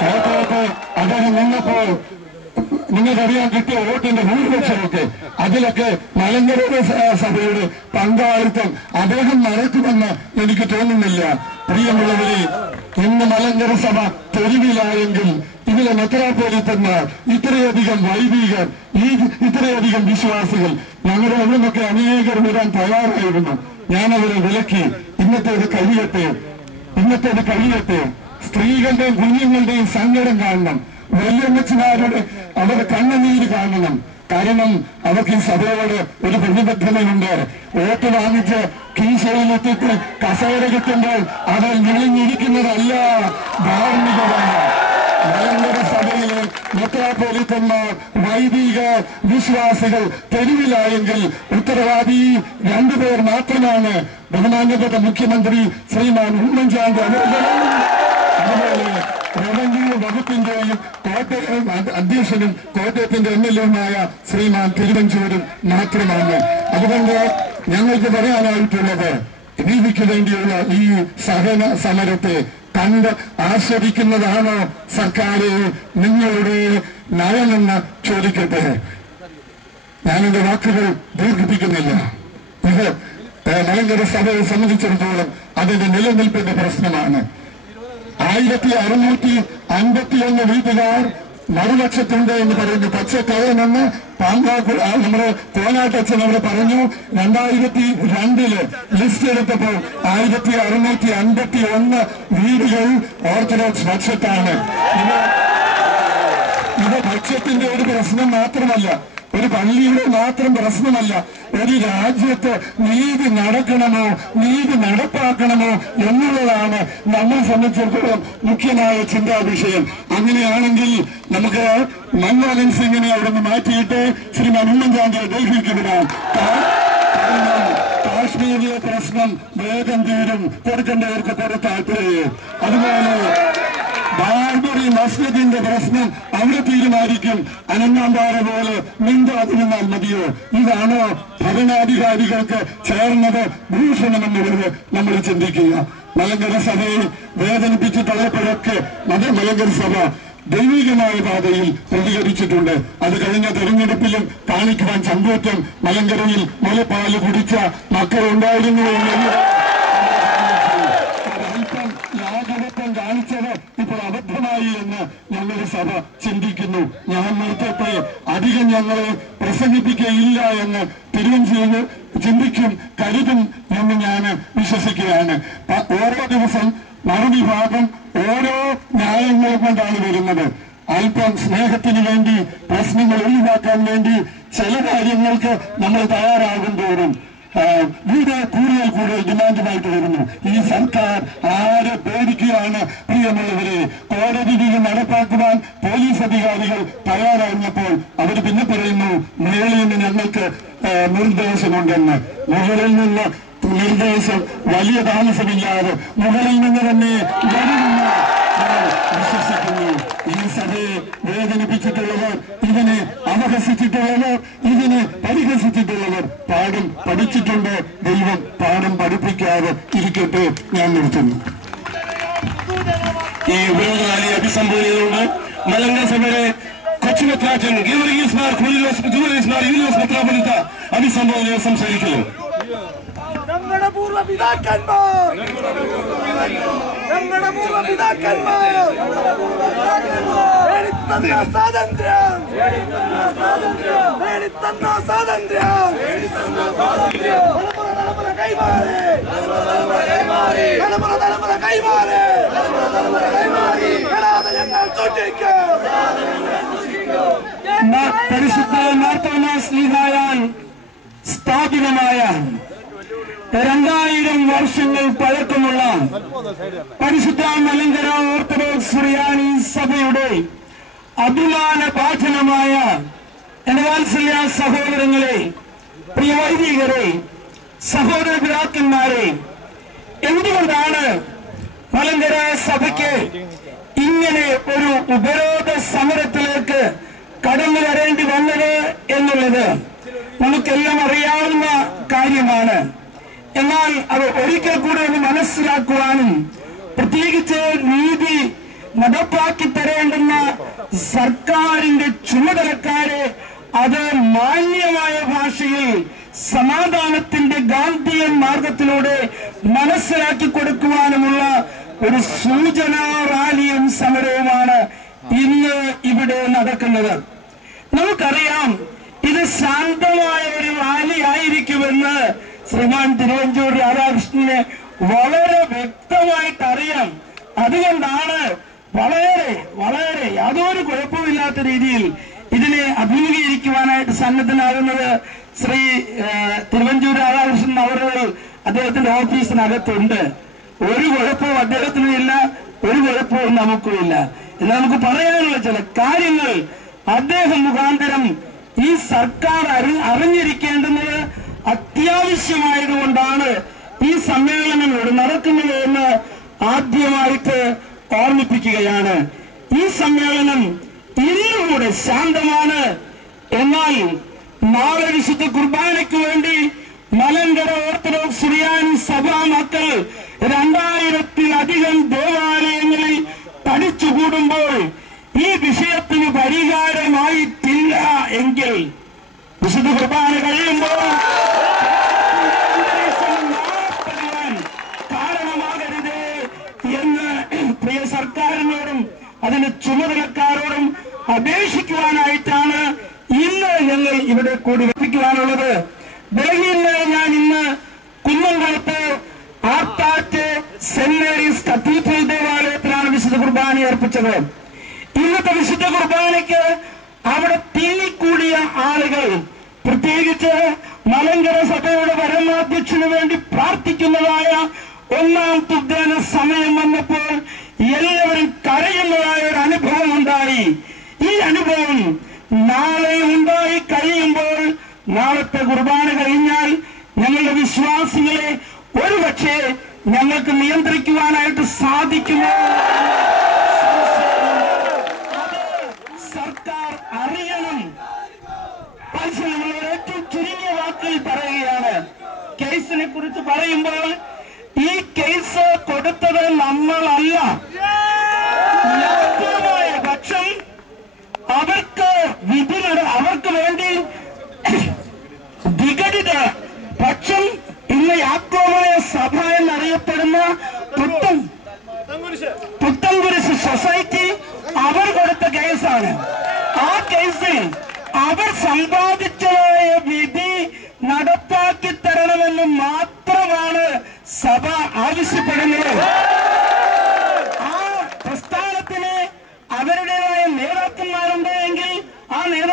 കോട്ടയത്ത് അദ്ദേഹം നിന്നപ്പോൾ നിങ്ങൾക്കറിയാൻ കിട്ടിയ വോട്ടിന്റെ ഭൂരിപക്ഷമൊക്കെ അതിലൊക്കെ മലങ്കര സഭയുടെ പങ്കാളിത്തം അദ്ദേഹം നടക്കുമെന്ന് എനിക്ക് തോന്നുന്നില്ല. പ്രിയമുള്ളവരെ, ഇന്ന് മലങ്കര സഭ തെരുവിലായെങ്കിൽ ഇതിലെ മെത്രാപ്പോലീത്തന്മാർ, ഇത്രയധികം വൈദികർ, ഇത്രയധികം വിശ്വാസികൾ, ഞങ്ങളുടെ അവിടെ നിന്നൊക്കെ അനേകർ വരാൻ തയ്യാറായിരുന്നു. ഞാനവരെ വിലക്കി. ഇന്നത്തേത് കഴിയട്ടെ. സ്ത്രീകളുടെയും കുഞ്ഞുങ്ങളുടെയും സങ്കടം കാണണം. വല്യമ്മച്ചമാരുടെ അവരുടെ കണ്ണുനീര് കാണണം. കാരണം അവർക്ക് ഈ സഭയോട് ഒരു പ്രതിബദ്ധതയുണ്ട്. വോട്ട് വാങ്ങിച്ച് കീശയിലെത്തിട്ട് കസേര കിട്ടുമ്പോൾ അവർ ഞെളിഞ്ഞിരിക്കുന്നതല്ല ധാർമ്മികത. മലങ്കര സഭയിലെ മെത്രാപ്പോലീത്തന്മാർ, വൈദിക വിശ്വാസികൾ തെരുവിലായെങ്കിൽ ഉത്തരവാദി 2 പേർ മാത്രമാണ്. ബഹുമാന്യപ്പെട്ട മുഖ്യമന്ത്രി ശ്രീമാൻ ഉമ്മൻചാണ്ടി അവരുകളും അതുപോലെ റവന്യൂ വകുപ്പിന്റെയും കോട്ടയം അധ്യക്ഷനും കോട്ടയത്തിന്റെ MLA-യുമായ ശ്രീമാൻ തിരുവഞ്ചൂരും മാത്രമാണ്. അതുകൊണ്ട് ഞങ്ങൾക്ക് പറയാനായിട്ടുള്ളത്, നീതിക്ക് വേണ്ടിയുള്ള ഈ സഹന സമരത്തെ കണ്ട് ആസ്വദിക്കുന്നതാണോ സർക്കാരെ നിങ്ങളുടെ നയമെന്ന് ചോദിക്കട്ടെ. ഞാനെന്റെ വാക്കുകൾ ദീർഘിപ്പിക്കുന്നില്ല. ഇത് മലങ്കര സഭയെ സംബന്ധിച്ചിടത്തോളം അതിന്റെ നിലനിൽപ്പിന്റെ പ്രശ്നമാണ്. 1651 വീട്ടുകാർ മറുപക്ഷത്തുണ്ട് എന്ന് പറയുന്നു. പച്ചക്കയമെന്ന് നമ്മുടെ കോനാട്ടച്ഛൻ അവിടെ പറഞ്ഞു. 2002 ലിസ്റ്റ് എടുത്തപ്പോൾ 1651 വീടുകൾ ഓർത്തഡോക്സ് പക്ഷത്താണ്. ഇത് പക്ഷത്തിന്റെ ഒരു പ്രശ്നം മാത്രമല്ല, ഒരു പള്ളിയുടെ മാത്രം പ്രശ്നമല്ല. ഒരു രാജ്യത്ത് നീതി നടക്കണമോ, നീതി നടപ്പാക്കണമോ എന്നുള്ളതാണ് നമ്മളെ സംബന്ധിച്ചിടത്തോളം മുഖ്യമായ ചിന്താ വിഷയം. അങ്ങനെയാണെങ്കിൽ നമുക്ക് മൻമോഹൻ സിംഗിനെ അവിടെ നിന്ന് മാറ്റിയിട്ട് ശ്രീമാൻ ഉമ്മൻചാണ്ടിയെ ഡൽഹിക്ക് വിടാം. കാശ്മീരിലെ പ്രശ്നം വേഗം തീരും, കൊടുക്കേണ്ടവർക്ക് കൊടുത്താട്ടെ. അതുപോലെ ബാർബറി മസ്ജിദിന്റെ പ്രശ്നം അവിടെ തീരുമാനിക്കും. അനങ്ങാമ്പാറ പോലെ മിണ്ടാതിരുന്നാൽ മതിയോ? ഇതാണോ ഭരണാധികാരികൾക്ക് ചേർന്നത് ഭൂഷണമെന്നുള്ളത് നമ്മൾ ചിന്തിക്കുക. മലങ്കര സഭയെ വേദനിപ്പിച്ചിട്ടുള്ളപ്പോഴൊക്കെ മലങ്കര സഭ ദൈവികമായ പാതയിൽ പ്രതികരിച്ചിട്ടുണ്ട്. അത് കഴിഞ്ഞ തെരഞ്ഞെടുപ്പിലും കാണിക്കുവാൻ ചങ്കൂറ്റം മലങ്കരയിൽ മുലപ്പാല് കുടിച്ച മക്കളുണ്ടായിരുന്നു എന്ന് ലാഘവത്വം കാണിച്ചത് ഇപ്പോൾ അബദ്ധമായി എന്ന് ഞങ്ങളുടെ സഭ ചിന്തിക്കുന്നു. ഞാൻ നേരത്തെ അധികം ഞങ്ങളെ പ്രസംഗിപ്പിക്കുകയില്ല എന്ന് തിരുവഞ്ചൂര് ചിന്തിക്കും, കരുതും എന്ന് ഞാൻ വിശ്വസിക്കുകയാണ്. ഓരോ ദിവസം മറുവിഭാഗം ഓരോ ന്യായങ്ങൾ കൊണ്ടാണ് വരുന്നത്. അല്പം സ്നേഹത്തിന് വേണ്ടി, പ്രശ്നങ്ങൾ ഒഴിവാക്കാൻ വേണ്ടി ചില കാര്യങ്ങൾക്ക് നമ്മൾ തയ്യാറാകും തോറും കൂടുതൽ ഡിമാൻഡുമായിട്ട് വരുന്നു. ഈ സർക്കാർ ആരെ പേടിക്കുകയാണ് പ്രിയമുള്ളവരെ? കോടതി വിധി നടപ്പാക്കുവാൻ പോലീസ് അധികാരികൾ തയ്യാറാകുന്നപ്പോൾ അവർ പിന്നെ പറയുന്നു, മുകളിൽ നിന്ന് ഞങ്ങൾക്ക് നിർദ്ദേശമുണ്ടെന്ന്. മുകളിൽ നിന്ന് നിർദ്ദേശം വലിയ താമസമില്ലാതെ മുകളിൽ നിന്ന് തന്നെ വരുമെന്ന് വിശ്വസിക്കുന്നു. ഈ സഭയെ വേദനിപ്പിച്ചിട്ടുള്ളവർ, ഇതിനെ അപഹസിച്ചിട്ടുള്ളവർ, ഇതിനെ പരിഹസിച്ചിട്ടുള്ളവർ പാഠം പഠിച്ചിട്ടുണ്ട്. ദൈവം പാഠം പഠിപ്പിക്കാതെ ഇരിക്കട്ടെ. ഞാൻ നിർത്തുന്നു. ഈ വിരോധ റാലിയെ അഭിസംബോധന ചെയ്തുകൊണ്ട് മലങ്കര സഭയുടെ കൊച്ചുമെത്രാച്ചൻ ഗീവർഗീസ് മാർ യൂലിയോസ് മെത്രാപ്പൊലീത്ത അഭിസംബോധന സംസാരിക്കുന്നു. ഞങ്ങളുടെ പൂർവ്വപിതാക്കന്മാർ നേടിത്തന്ന സ്വാതന്ത്ര്യം തലമുറ കൈമാറി ഞങ്ങൾ സൂക്ഷിക്കും. പരിശുദ്ധ മാർത്തോമാസ് ലീഗായാൽ സ്ഥാപിതമായ 2000 വർഷങ്ങൾ പഴക്കമുള്ള പരിശുദ്ധ മലങ്കര ഓർത്തഡോക്സ് സുറിയാനി സഭയുടെ അഭിമാന ഭാജനമായ എന്റെ വാത്സല്യ സഹോദരങ്ങളെ, പ്രിയ വൈദികരെ, സഹോദര പിതാക്കന്മാരെ, എന്തുകൊണ്ടാണ് മലങ്കര സഭയ്ക്ക് ഇങ്ങനെ ഒരു ഉപരോധ സമരത്തിലേക്ക് കടന്നു വരേണ്ടി വന്നത് എന്നുള്ളത് നമുക്കെല്ലാം അറിയാവുന്ന കാര്യമാണ്. എന്നാൽ അത് ഒരിക്കൽ കൂടെ ഒന്ന് മനസ്സിലാക്കുവാനും, പ്രത്യേകിച്ച് നീതി നടപ്പാക്കി തരേണ്ടുന്ന സർക്കാരിന്റെ ചുമതലക്കാരെ അത് മാന്യമായ ഭാഷയിൽ സമാധാനത്തിന്റെ ഗാന്ധിയൻ മാർഗത്തിലൂടെ മനസ്സിലാക്കി കൊടുക്കുവാനുമുള്ള ഒരു സൂചനാ റാലിയും സമരവുമാണ് ഇന്ന് ഇവിടെ നടക്കുന്നത്. നമുക്കറിയാം, ഇത് ശാന്തമായ ഒരു റാലി ആയിരിക്കുമെന്ന് ശ്രീമാൻ തിരുവഞ്ചൂർ രാധാകൃഷ്ണന് വളരെ വ്യക്തമായിട്ട് അറിയാം. അതുകൊണ്ടാണ് വളരെ യാതൊരു കുഴപ്പമില്ലാത്ത രീതിയിൽ ഇതിനെ അഭിമുഖീകരിക്കുവാനായിട്ട് സന്നദ്ധനാകുന്നത്. ശ്രീ തിരുവഞ്ചൂർ രാധാകൃഷ്ണൻ അവരുടെ അദ്ദേഹത്തിന്റെ ഓഫീസിനകത്തുണ്ട്. ഒരു കുഴപ്പവും അദ്ദേഹത്തിനും ഇല്ല, ഒരു കുഴപ്പവും നമുക്കുമില്ല. എന്നാൽ നമുക്ക് പറയാനുള്ള ചില കാര്യങ്ങൾ അദ്ദേഹം മുഖാന്തരം ഈ സർക്കാർ അറിഞ്ഞിരിക്കേണ്ടുന്നത് അത്യാവശ്യമായതുകൊണ്ടാണ് ഈ സമ്മേളനം ഇവിടെ നടക്കുന്നത് എന്ന് ആദ്യമായിട്ട് ഓർമ്മിപ്പിക്കുകയാണ്. ഈ സമ്മേളനം ഇന്നുകൂടെ ശാന്തമാണ്. എന്നാൽ നാളെ വിശുദ്ധ കുർബാനയ്ക്ക് വേണ്ടി മലങ്കര ഓർത്തഡോക്സ് സുറിയാനി സഭാ മക്കൾ 2000-ലധികം ദേവാലയങ്ങളിൽ തടിച്ചുകൂടുമ്പോൾ ഈ വിഷയത്തിന് പരിഹാരമായിട്ടില്ല എങ്കിൽ വിശുദ്ധ കുർബാന കഴിയുമ്പോൾ കാരണമാകരുത് എന്ന് പ്രിയ സർക്കാരിനോടും അതിന് ചുമതലക്കാരോടും അപേക്ഷിക്കുവാനായിട്ടാണ് ഇന്ന് ഞങ്ങൾ ഇവിടെ കൂടി വെപ്പിക്കുവാനുള്ളത്. ഡൽഹിയിൽ ഞാൻ ഇന്ന് കുന്നംകുളത്ത് ആർത്താറ്റ് സെന്റ് മേരീസ് കത്തീഡ്രൽ ദേവാലയത്തിലാണ് വിശുദ്ധ കുർബാന അർപ്പിച്ചത്. ഇന്നത്തെ വിശുദ്ധ കുർബാനയ്ക്ക് അവിടെ തിങ്ങിക്കൂടിയ ആളുകൾ, പ്രത്യേകിച്ച് മലങ്കര സഭയുടെ പരമാധ്യക്ഷന് വേണ്ടി പ്രാർത്ഥിക്കുന്നതായ ഒന്നാം തുഗ്ദാന സമയം വന്നപ്പോൾ എല്ലാവരും കരയുന്നതായ ഒരു അനുഭവം ഉണ്ടായി. ഈ അനുഭവം നാളെ ഉണ്ടായി കഴിയുമ്പോൾ, നാളത്തെ കുർബാന കഴിഞ്ഞാൽ ഞങ്ങളുടെ വിശ്വാസികളെ ഒരുപക്ഷെ ഞങ്ങൾക്ക് നിയന്ത്രിക്കുവാനായിട്ട് സാധിക്കുമോ? സർക്കാർ അറിയണം. ഏറ്റവും ചുരുങ്ങിയ വാക്കിൽ പറയുകയാണ്. കേസിനെ കുറിച്ച് പറയുമ്പോൾ ഈ കേസ് കൊടുത്തത് നമ്മളല്ല. പക്ഷം അവർക്ക് അവർക്ക് വേണ്ടി വിഘടിത പക്ഷം ഇന്ന് യാക്കോബായ സഭ എന്നറിയപ്പെടുന്ന പുത്തൻകുരിശ് സൊസൈറ്റി അവർ കൊടുത്ത കേസാണ്. ആ കേസിൽ അവർ സമ്പാദിച്ചതായ വിധി നടപ്പാക്കി തരണമെന്ന് മാത്രമാണ് സഭ ആവശ്യപ്പെടുന്നത്. ആ പ്രസ്ഥാനത്തിന് അവരുടേതായ നേതാക്കൾ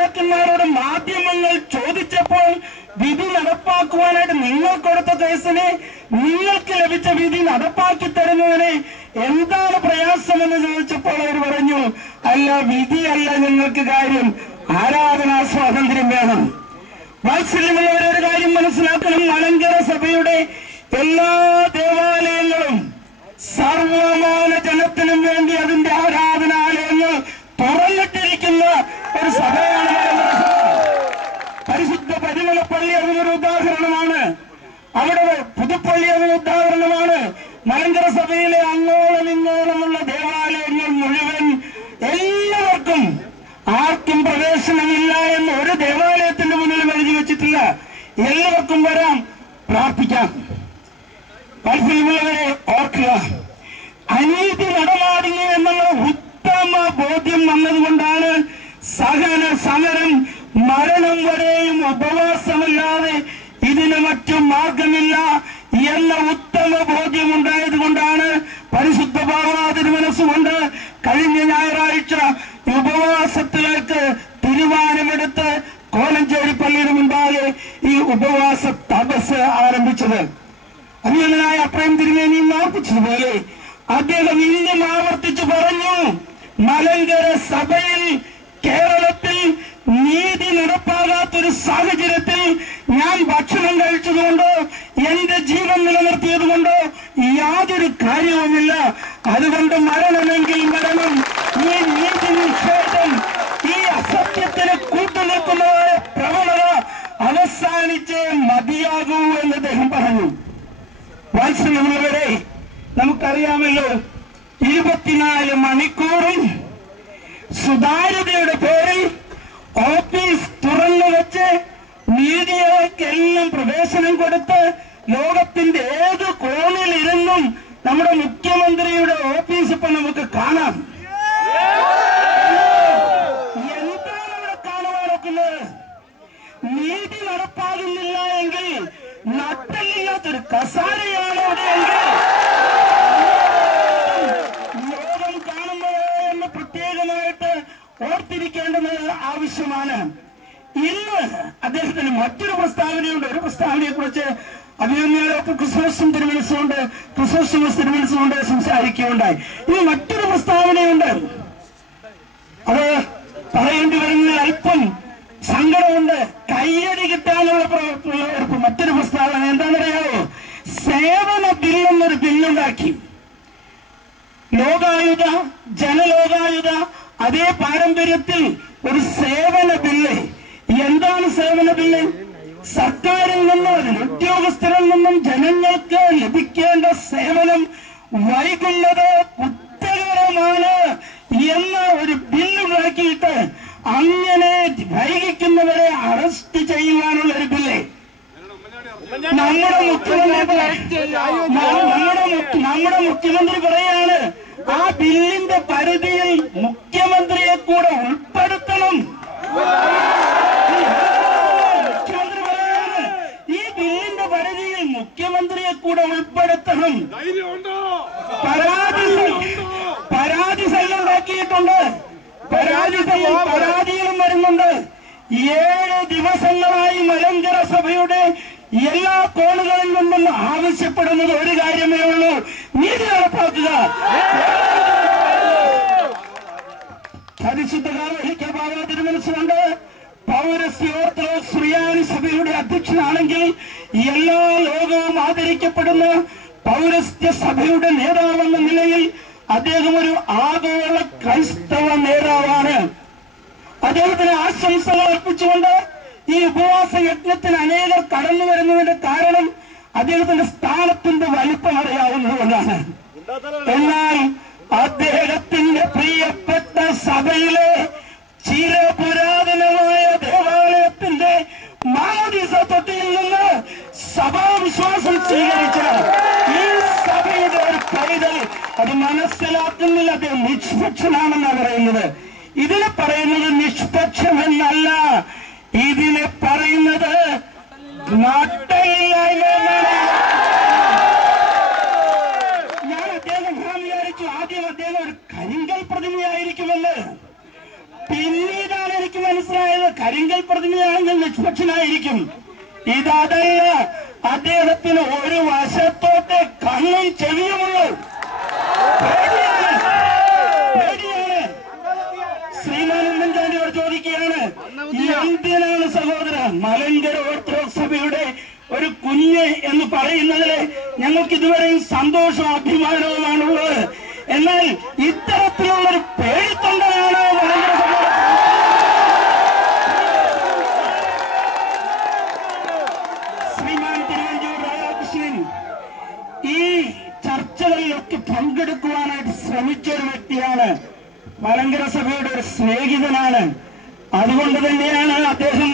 നേതാക്കന്മാരോട് മാധ്യമങ്ങൾ ചോദിച്ചപ്പോൾ വിധി നടപ്പാക്കുവാനായിട്ട് നിങ്ങൾ കൊടുത്ത കേസിന് നിങ്ങൾക്ക് ലഭിച്ച വിധി നടപ്പാക്കി തരുന്നതിന് എന്താണ് പ്രയാസമെന്ന് ചോദിച്ചപ്പോൾ അവർ പറഞ്ഞു, അല്ല, വിധിയല്ല ഞങ്ങൾക്ക് കാര്യം, ആരാധനാ സ്വാതന്ത്ര്യം വേണം. വാത്സല്യമുള്ളവരെ ഒരു കാര്യം മനസ്സിലാക്കണം. മലങ്കര സഭയുടെ എല്ലാ ദേവാലയങ്ങളും സർവമാന ജനത്തിനും വേണ്ടി അതിന്റെ ആരാധനാലയങ്ങൾ തുറന്നിട്ടിരിക്കുന്ന ഒരു സഭയാണ് മലങ്കര സഭ. പരിശുദ്ധ പരിമളപ്പള്ളി അതിനൊരു ഉദാഹരണമാണ്. അവിടെ പുതുപ്പള്ളി അതിന് ഉദാഹരണമാണ്. മലങ്കര സഭയിലെ അങ്ങോളം ഇങ്ങോളമുള്ള ദേവാലയങ്ങൾ മുഴുവൻ എല്ലാവർക്കും ആർക്കും പ്രവേശനമില്ല എന്ന് ഒരു ദേവാലയത്തിന്റെ മുന്നിൽ എഴുതി വെച്ചിട്ടില്ല. എല്ലാവർക്കും വരാം, പ്രാർത്ഥിക്കാം. താല്പര്യമുള്ളവരെ ഓർക്കുക, അനീതി നടമാടുന്നു എന്നുള്ള ഉത്തമ ബോധ്യം വന്നതുകൊണ്ടാണ് സഹന സമരം മരണം വരെയും ഉപവാസമല്ലാതെ ഇതിന് മറ്റു മാർഗമില്ല എന്ന ഉത്തമ ബോധ്യം ഉണ്ടായത് കൊണ്ടാണ് പരിശുദ്ധ ബാവാതിന് മനസ്സുകൊണ്ട് കഴിഞ്ഞ ഞായറാഴ്ച ഉപവാസത്തിലേക്ക് തീരുമാനമെടുത്ത് കോലഞ്ചേരി പള്ളിയുടെ മുമ്പാകെ ഈ ഉപവാസ തപസ് ആരംഭിച്ചത്. അഭിനന്ദനായ അപ്രേം തിരുമേനി ആവർത്തിച്ചതുപോലെ അദ്ദേഹം ഇന്നും ആവർത്തിച്ചു പറഞ്ഞു, മലങ്കര സഭയിൽ കേരളത്തിൽ നീതി നടപ്പാകാത്തൊരു സാഹചര്യത്തിൽ ഞാൻ ഭക്ഷണം കഴിച്ചതുകൊണ്ടോ എന്റെ ജീവൻ നിലനിർത്തിയതുകൊണ്ടോ യാതൊരു കാര്യവുമില്ല. അതുകൊണ്ട് മരണമെങ്കിൽ മരണം, ഈ നീതി നിഷേധം, ഈ അസത്യത്തിന് കൂട്ടുനിൽക്കുന്നതായ പ്രവണത അവസാനിച്ചേ മതിയാകൂ എന്ന് അദ്ദേഹം പറഞ്ഞു. വാത്സല്യമുള്ളവരെ, നമുക്കറിയാമല്ലോ, 24 മണിക്കൂറും സുതാര്യതയുടെ പേരിൽ ഓഫീസ് തുറന്നു വെച്ച് മീഡിയകൾക്കെല്ലാം പ്രവേശനം കൊടുത്ത് ലോകത്തിന്റെ ഏത് കോണിലിരുന്നും നമ്മുടെ മുഖ്യമന്ത്രിയുടെ ഓഫീസ് ഇപ്പൊ നമുക്ക് കാണാം. എന്താണ് അവിടെ കാണുവാനൊക്കുന്നത്? നീതി നടപ്പാകുന്നില്ല എങ്കിൽ, നട്ടലില്ലാത്തൊരു കസാരയാണ് അവിടെയെങ്കിൽ ലോകം കാണുന്നത് എന്ന് പ്രത്യേകമായിട്ട് ഓർത്തിരിക്കേണ്ടത് ആവശ്യമാണ്. ഇന്ന് അദ്ദേഹത്തിന് മറ്റൊരു പ്രസ്താവനയുണ്ട്. ഒരു പ്രസ്താവനയെ കുറിച്ച് അഭിനന്ദനൊക്കെ ക്രിസ്മസും തിരുമനസ്സുകൊണ്ട് സംസാരിക്കുകയുണ്ടായി. ഇനി മറ്റൊരു പ്രസ്താവനയുണ്ട്. അത് പറയേണ്ടി വരുന്നതിൽ അല്പം സങ്കടമുണ്ട്. കയ്യടി കിട്ടാനുള്ള മറ്റൊരു പ്രസ്താവന എന്താണെന്നറിയാമോ? സേവന ബില്ലെന്നൊരു ബില്ലുണ്ടാക്കി. ലോകായുധ, ജനലോകായുധ അതേ പാരമ്പര്യത്തിൽ ഒരു സേവന ബില്ല്. എന്താണ് സേവന ബില്ല്? സർക്കാരിൽ നിന്നും അതിൽ ഉദ്യോഗസ്ഥരിൽ നിന്നും ജനങ്ങൾക്ക് ലഭിക്കേണ്ട സേവനം വൈകുന്നത് കുറ്റകരമാണ് എന്ന ഒരു ബില്ലുണ്ടാക്കിയിട്ട് അങ്ങനെ വൈകിക്കുന്നവരെ അറസ്റ്റ് ചെയ്യുവാനുള്ള ഒരു ബില്ല് നമ്മുടെ മുഖ്യമന്ത്രി പറയാണ്, ആ ബില്ലിന്റെ പരിധിയിൽ മുഖ്യമന്ത്രിയെ കൂടെ ഉൾപ്പെടുത്തണം. മുഖ്യമന്ത്രി പറയാണ്, ഈ ബില്ലിന്റെ പരിധിയിൽ മുഖ്യമന്ത്രിയെ കൂടെ ഉൾപ്പെടുത്തണം. പരാതി സെല്ലുണ്ടാക്കിയിട്ടുണ്ട്. പരാതികളും വരുന്നുണ്ട്. 7 ദിവസങ്ങളായി മലങ്കര സഭയുടെ എല്ലാ കോണുകളിൽ നിന്നും ആവശ്യപ്പെടുന്നത് ഒരു കാര്യമേ ഉള്ളൂ: നീതി നടപ്പാക്കുക. പരിശുദ്ധ ബാബാ തിരുമനസ്സുകൊണ്ട് പൗരസ്ത്യ ഓർത്തഡോക്സ് സുറിയാനി സഭയുടെ അധ്യക്ഷനാണെങ്കിൽ എല്ലാ ലോകവും ആദരിക്കപ്പെടുന്ന പൗരസ്ത്യ സഭയുടെ നേതാവെന്ന നിലയിൽ അദ്ദേഹം ഒരു ആഗോള ക്രൈസ്തവ നേതാവാണ്. അദ്ദേഹത്തിന് ആശംസകൾ അർപ്പിച്ചുകൊണ്ട് ഈ ഉപവാസ യജ്ഞത്തിന് അനേകർ കടന്നു വരുന്നതിന്റെ കാരണം അദ്ദേഹത്തിന്റെ സ്ഥാനത്തിന്റെ വലിപ്പം അറിയാവുന്നതുകൊണ്ടാണ്. എന്നാൽ അദ്ദേഹത്തിന്റെ പ്രിയപ്പെട്ട സഭയിലെ ചിരപുരാതനമായ ദേവാലയത്തിന്റെ മാമോദീസ തൊട്ടിയിൽ നിന്ന് സഭാവിശ്വാസം സ്വീകരിച്ച ഈ സഭയുടെ ഒരു പൈതൽ അത് മനസ്സിലാക്കുന്നില്ല. അദ്ദേഹം നിഷ്പക്ഷനാണെന്നാണ് പറയുന്നത്. ഇതിനെ പറയുന്നത് നിഷ്പക്ഷമെന്നല്ല, ഇതിനെ പറയുന്നത് നാട്ടില്ലായ്മ. ഞാൻ വിചാരിച്ചു ആദ്യം അദ്ദേഹം ഒരു കരിങ്കൽ പ്രതിമയായിരിക്കുമെന്ന്. പിന്നീടാണ് എനിക്ക് മനസ്സിലായത് കരിങ്കൽ പ്രതിമയാണെങ്കിൽ നിഷ്പക്ഷനായിരിക്കും. ഇതല്ല, അദ്ദേഹത്തിന് ഒരു വശത്തോട്ട് കണ്ണും ചെവിയുമുള്ളൂ. ശ്രീമാൻ ഉമ്മൻചാണ്ടിയോട് ചോദിക്കുകയാണ്, എന്തിനാണ് സഹോദര മലങ്കര ഓർത്തഡോക്സ് സഭയുടെ ഒരു കുഞ്ഞ് എന്ന് പറയുന്നതിൽ ഞങ്ങൾക്ക് ഇതുവരെയും സന്തോഷവും അഭിമാനവുമാണുള്ളത്. എന്നാൽ ഇത്തരത്തിലുള്ളൊരു പേടിത്തൊണ്ടനാണ് മലങ്കര സഭ. ശ്രീമാൻ തിരുവഞ്ചൂർ രാധാകൃഷ്ണൻ ഈ ചർച്ചകളിലൊക്കെ പങ്കെടുക്കുവാനായിട്ട് ശ്രമിച്ച ഒരു വ്യക്തിയാണ്. മലങ്കര സഭയുടെ ഒരു സ്നേഹിതനാണ്. അതുകൊണ്ട് തന്നെയാണ് അദ്ദേഹം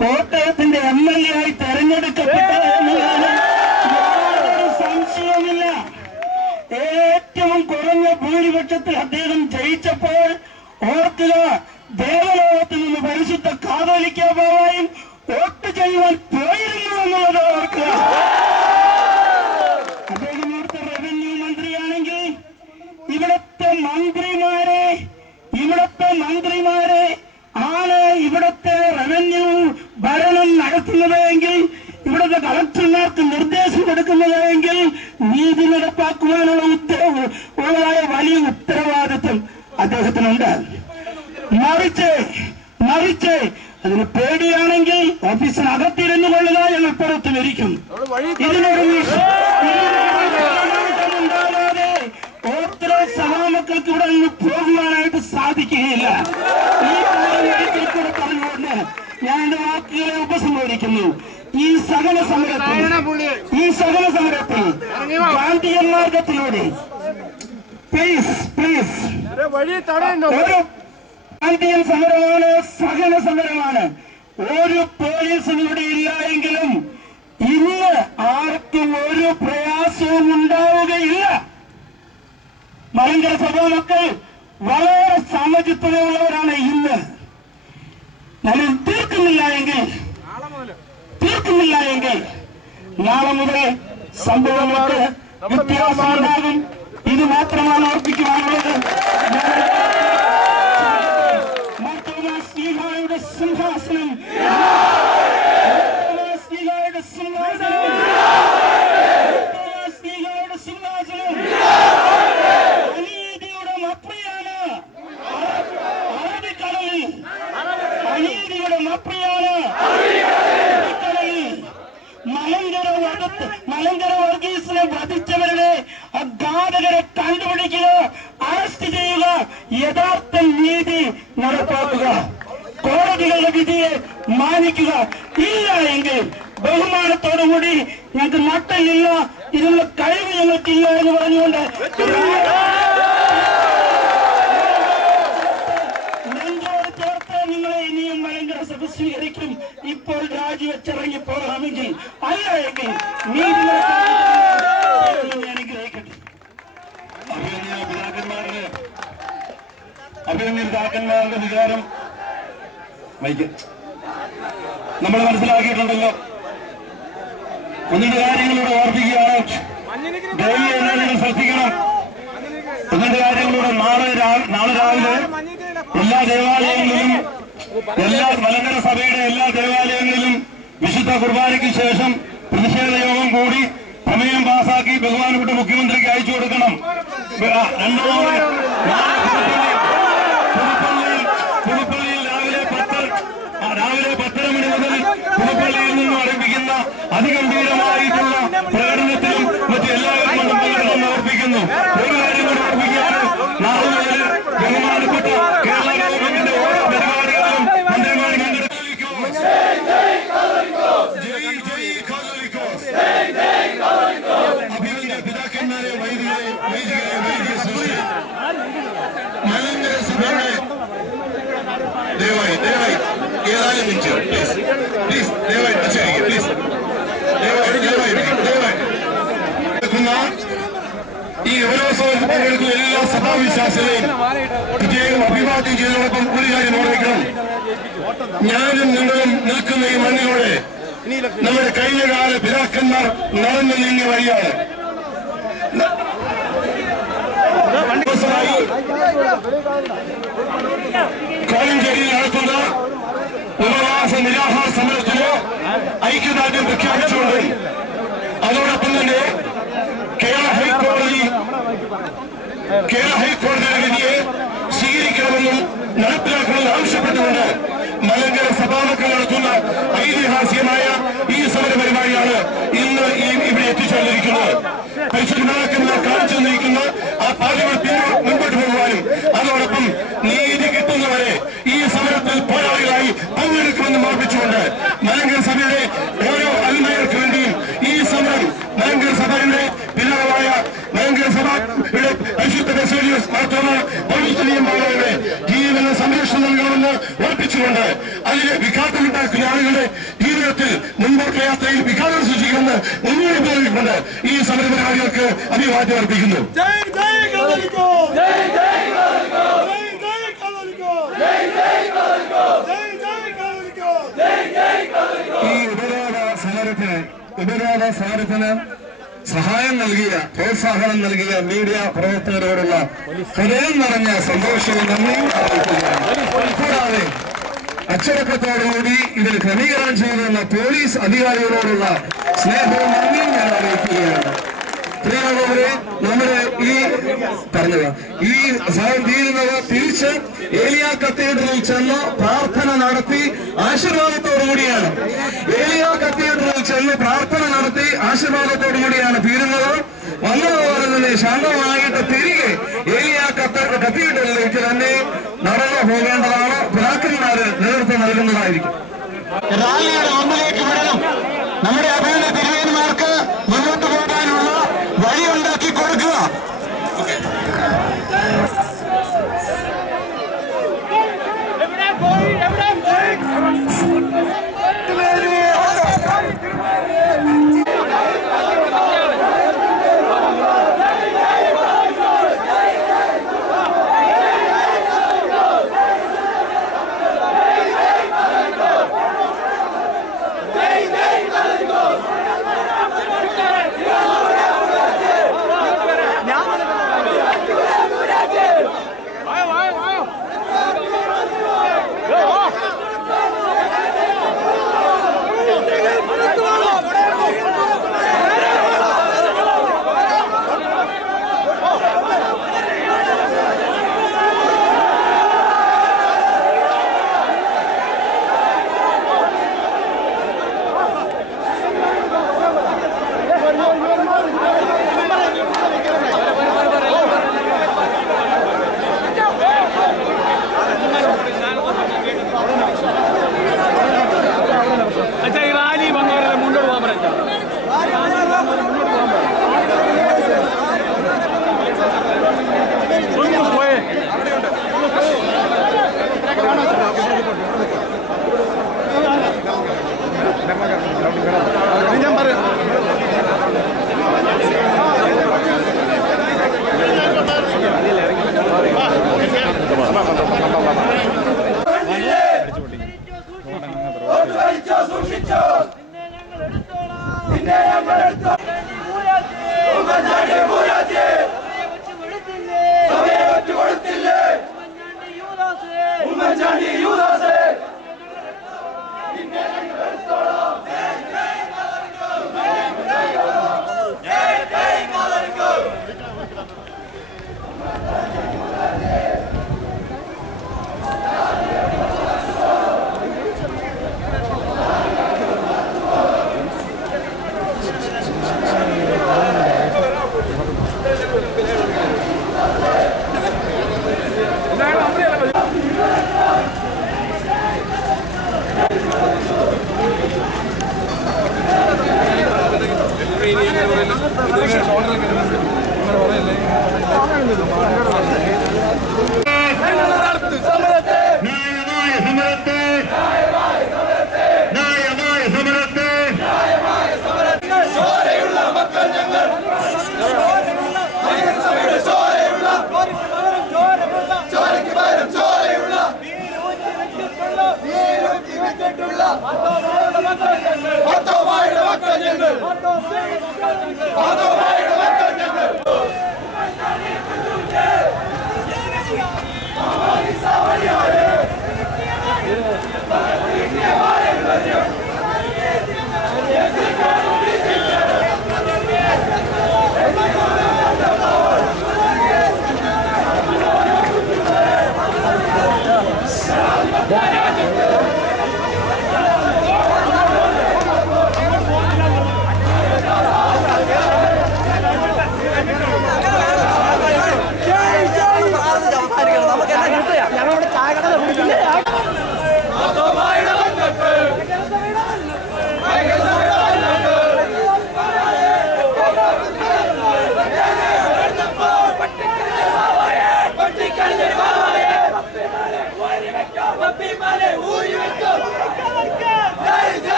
കോട്ടയത്തിന്റെ MLA ആയി തെരഞ്ഞെടുക്കപ്പെട്ടത് എന്നുള്ളതിന് യാതൊരു സംശയവുമില്ല. ഏറ്റവും കുറഞ്ഞ ഭൂരിപക്ഷത്തിൽ അദ്ദേഹം ജയിച്ചപ്പോൾ ഓർക്കുക, ദേവലോകത്തിൽ നിന്ന് പരിശുദ്ധ കാതോലിക്ക ബാവായും വോട്ട് ചെയ്യുവാൻ പോയിരുന്നു എന്നുള്ളത് ഓർക്കുക. അദ്ദേഹം ഇവിടുത്തെ റവന്യൂ മന്ത്രിയാണെങ്കിൽ ഇവിടുത്തെ മന്ത്രിമാരെ ആണ് ഇവിടുത്തെ റവന്യൂ ഭരണം നടത്തുന്നത് എങ്കിൽ, ഇവിടുത്തെ കളക്ടർമാർക്ക് നിർദ്ദേശം കൊടുക്കുന്നതെങ്കിൽ നീതി നടപ്പാക്കുവാനുള്ള ഉള്ളതായ വലിയ ഉത്തരവാദിത്വം അദ്ദേഹത്തിനുണ്ട്. മറിച്ച് അതിന് പേടിയാണെങ്കിൽ ഓഫീസിനകത്തിരുന്നു കൊള്ളുക, ഞങ്ങൾ പുറത്തു വരിക്കും. ഇതിനൊരു ഓർത്തഡോക്സ് സഭാമക്കൾക്ക് ഇവിടെ നിന്ന് പോകുവാനായിട്ട് സാധിക്കുകയില്ല. ഈ കാര്യം കൂടെ പറഞ്ഞുകൊണ്ട് ഞാൻ എന്റെ വാക്കുകളെ ഉപസംഹരിക്കുന്നു. ഈ സകല സമരത്തിൽ ഗാന്ധിയൻ മാർഗത്തിലൂടെ ഒരു ഗാന്ധിയൻ സമരമാണ്, സകല സമരമാണ്. ഒരു പോലീസും ഇവിടെ ഇല്ല എങ്കിലും ഇന്ന് ആർക്കും ഒരു പ്രയാസവും ഉണ്ടാവുകയില്ല. മലങ്കര സഭാ മക്കൾ വളരെ സമചിത്തതയുള്ളവരാണ് ഇന്ന്. ഞാൻ തീർക്കുന്നില്ല എങ്കിൽ നാളെ മുതൽ സംഭവങ്ങൾക്ക് വ്യത്യാസമുണ്ടാകും. ഇത് മാത്രമാണ് ഓർപ്പിക്കുവാനുള്ളത്. ശ്രീഹായുടെ സിംഹാസനം അനീതിയുടെ മപ്രിയാണ്, അനീതിയുടെ മപ്രിയാണ്. മലങ്കര വർഗീസിനെ വധിച്ചവരുടെ അഘാതകരെ കണ്ടുപിടിക്കുക, അറസ്റ്റ് ചെയ്യുക, യഥാർത്ഥ നീതി നടപ്പാക്കുക, കോടതികളുടെ വിധിയെ മാനിക്കുക. ഇല്ല എങ്കിൽ ബഹുമാനത്തോടുകൂടി ഞങ്ങൾക്ക് നട്ടലില്ല, ഇതിനുള്ള കഴിവ് ഞങ്ങൾക്കില്ല എന്ന് പറഞ്ഞുകൊണ്ട് നെഞ്ചോട് ചേർത്ത് നിങ്ങളെ ഇനിയും മലങ്കര സഭ സ്വീകരിക്കും. ഇപ്പോൾ രാജിവെച്ചിറങ്ങി പോകാമെങ്കിൽ, അല്ല എങ്കിൽ നീതി അനുഗ്രഹിക്കട്ടെ. അഭിനന്ദാക്കന്മാരുടെ വികാരം നമ്മൾ മനസ്സിലാക്കിയിട്ടുണ്ടല്ലോ. ഒന്നിന്റെ കാര്യങ്ങളിലൂടെ ഓർപ്പിക്കുകയാണ്, ദൈവം എല്ലാവരും ശ്രദ്ധിക്കണം. ഒന്നിന്റെ കാര്യങ്ങളിലൂടെ നാളെ രാവിലെ എല്ലാ ദേവാലയങ്ങളിലും, എല്ലാ മലങ്കര സഭയുടെ എല്ലാ ദേവാലയങ്ങളിലും വിശുദ്ധ കുർബാനയ്ക്ക് ശേഷം പ്രതിഷേധ യോഗം കൂടി പ്രമേയം പാസാക്കി ബഹുമാനപ്പെട്ട മുഖ്യമന്ത്രിക്ക് അയച്ചു കൊടുക്കണം. പുതുപ്പള്ളിയിൽ രാവിലെ 10:30 മണി മുതൽ പുതുപ്പള്ളിയിൽ നിന്നും ആരംഭിക്കുന്ന അതിഗംഭീരമായിട്ടുള്ള പ്രകടനത്തിലും മറ്റു എല്ലാവരും പങ്കെടുക്കണമെന്ന് ഓർപ്പിക്കുന്നു. ഒരു കാര്യം കൂടി ഓർപ്പിക്കുകയാണ്, നാളെ മുതൽ ബഹുമാനപ്പെട്ട കേരള ഗവൺമെന്റിന്റെ ഓരോ പരിപാടികളിലും മന്ത്രിമാർ അഭിനന്ദ പിതാക്കന്മാരെ, വൈദികരെ, മലങ്കര സഭയുടെ ദയവായി ഏതാനും മിനിറ്റ് പ്ലീസ് ദയവായി പ്ലീസ് ഈ യുവജനോത്സവത്തിൽ പങ്കെടുക്കുന്ന എല്ലാ സഭാവിശ്വാസികളെയും പ്രത്യേകം അഭിവാദ്യം ചെയ്തതോടൊപ്പം ഒരു കാര്യം ഓർമ്മിക്കണം. ഞാനും നിങ്ങളും നിൽക്കുന്ന ഈ മണ്ണിലൂടെ നമ്മുടെ കഴിഞ്ഞകാല പിതാക്കന്മാർ നടന്നു നീങ്ങിയ വഴിയാണ്. കോലഞ്ചേരിയിൽ നടത്തുന്ന ഉപവാസ നിരാഹാര സമരത്തിന് ഐക്യദാർഢ്യം പ്രഖ്യാപിച്ചുകൊണ്ട് അതോടൊപ്പം തന്നെ കേരള ഹൈക്കോടതിയുടെ വിധിയെ സ്വീകരിക്കണമെന്നും നടപ്പിലാക്കണമെന്ന് ആവശ്യപ്പെട്ടുകൊണ്ട് മലങ്കര സഭാമക്കൾ നടത്തുന്ന ഐതിഹാസികമായ ഈ സമര പരിപാടിയാണ് ഇന്ന് ഇവിടെ എത്തിച്ചേർന്നിരിക്കുന്നത്. പരിശുദ്ധമാക്കന്മാർ കാണിച്ചു തന്നിരിക്കുന്ന ആ പാതകൾ മുൻപോട്ട് പോകുവാനും അതോടൊപ്പം നീതി കിട്ടുന്നവരെ ഈ സമരത്തിൽ പോരാളികളായി പങ്കെടുക്കുമെന്ന് ഓർമ്മിച്ചുകൊണ്ട് മലങ്കര സഭയുടെ ഓരോ അൽമയർക്ക് വേണ്ടിയും ഈ സമരം മലങ്കര സഭയുടെ പിതാവായ മലങ്കര സഭയുടെ പരിശുദ്ധ ബസേലിയോസ് മാർത്തോമ പൗലോസ്ലിയം ബാവയുടെ ജീവന സംരക്ഷണം നൽകണമെന്ന് ഉറപ്പിച്ചുകൊണ്ട് അതിന് വിഘാതമുണ്ടാക്കുന്ന ആളുകളുടെ ജീവിതത്തിൽ മുൻപോട്ട് യാത്രയിൽ വിഘാതം സൃഷ്ടിക്കുമെന്ന് മുന്നോട്ട് പോയിക്കൊണ്ട് ഈ സമര പരിപാടികൾക്ക് അഭിവാദ്യം അർപ്പിക്കുന്നു. ഈ ഉപരോധ സമരത്തിന് സഹായം നൽകിയ പ്രോത്സാഹനം നൽകിയ മീഡിയ പ്രവർത്തകരോടുള്ള ഹൃദയം നിറഞ്ഞ സന്തോഷവും നന്ദിയും അറിയിക്കുകയാണ്. കൂടാതെ അച്ചടക്കത്തോടുകൂടി ഇതിൽ ക്രമീകരണം ചെയ്തിരുന്ന പോലീസ് അധികാരികളോടുള്ള സ്നേഹവും നന്ദിയും ഞാൻ അറിയിക്കുകയാണ്. പ്രിയമുള്ളവരെ, നമ്മുടെ ഈ സമരം തീരുന്നത് തിരിച്ച് ഏലിയ കത്തീഡ്രലിൽ ചെന്ന് പ്രാർത്ഥന നടത്തി ആശീർവാദത്തോടുകൂടിയാണ്. ഏലിയ കത്തീഡ്രലിൽ ചെന്ന് പ്രാർത്ഥന നടത്തി ആശീർവാദത്തോടുകൂടിയാണ് തീരുന്നത്. വന്നതുപോലെ തന്നെ ശാന്തമായിട്ട് തിരികെ ഏലിയ കത്തീഡ്രലിലേക്ക് തന്നെ നടന്നു പോകേണ്ടതാണ്. പിതാക്കന്മാര് നേതൃത്വം നൽകുന്നതായിരിക്കും. റാലിയുടെ മുമ്പിലേക്ക് വിടണം. നമ്മുടെ അഭിനന്ദ തിരുവേന്മാർക്ക് മുന്നോട്ട് പോകാനുള്ള വഴിയുണ്ടാക്കി കൊടുക്കുക. Vamos,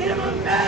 തിരുമുമ്പേ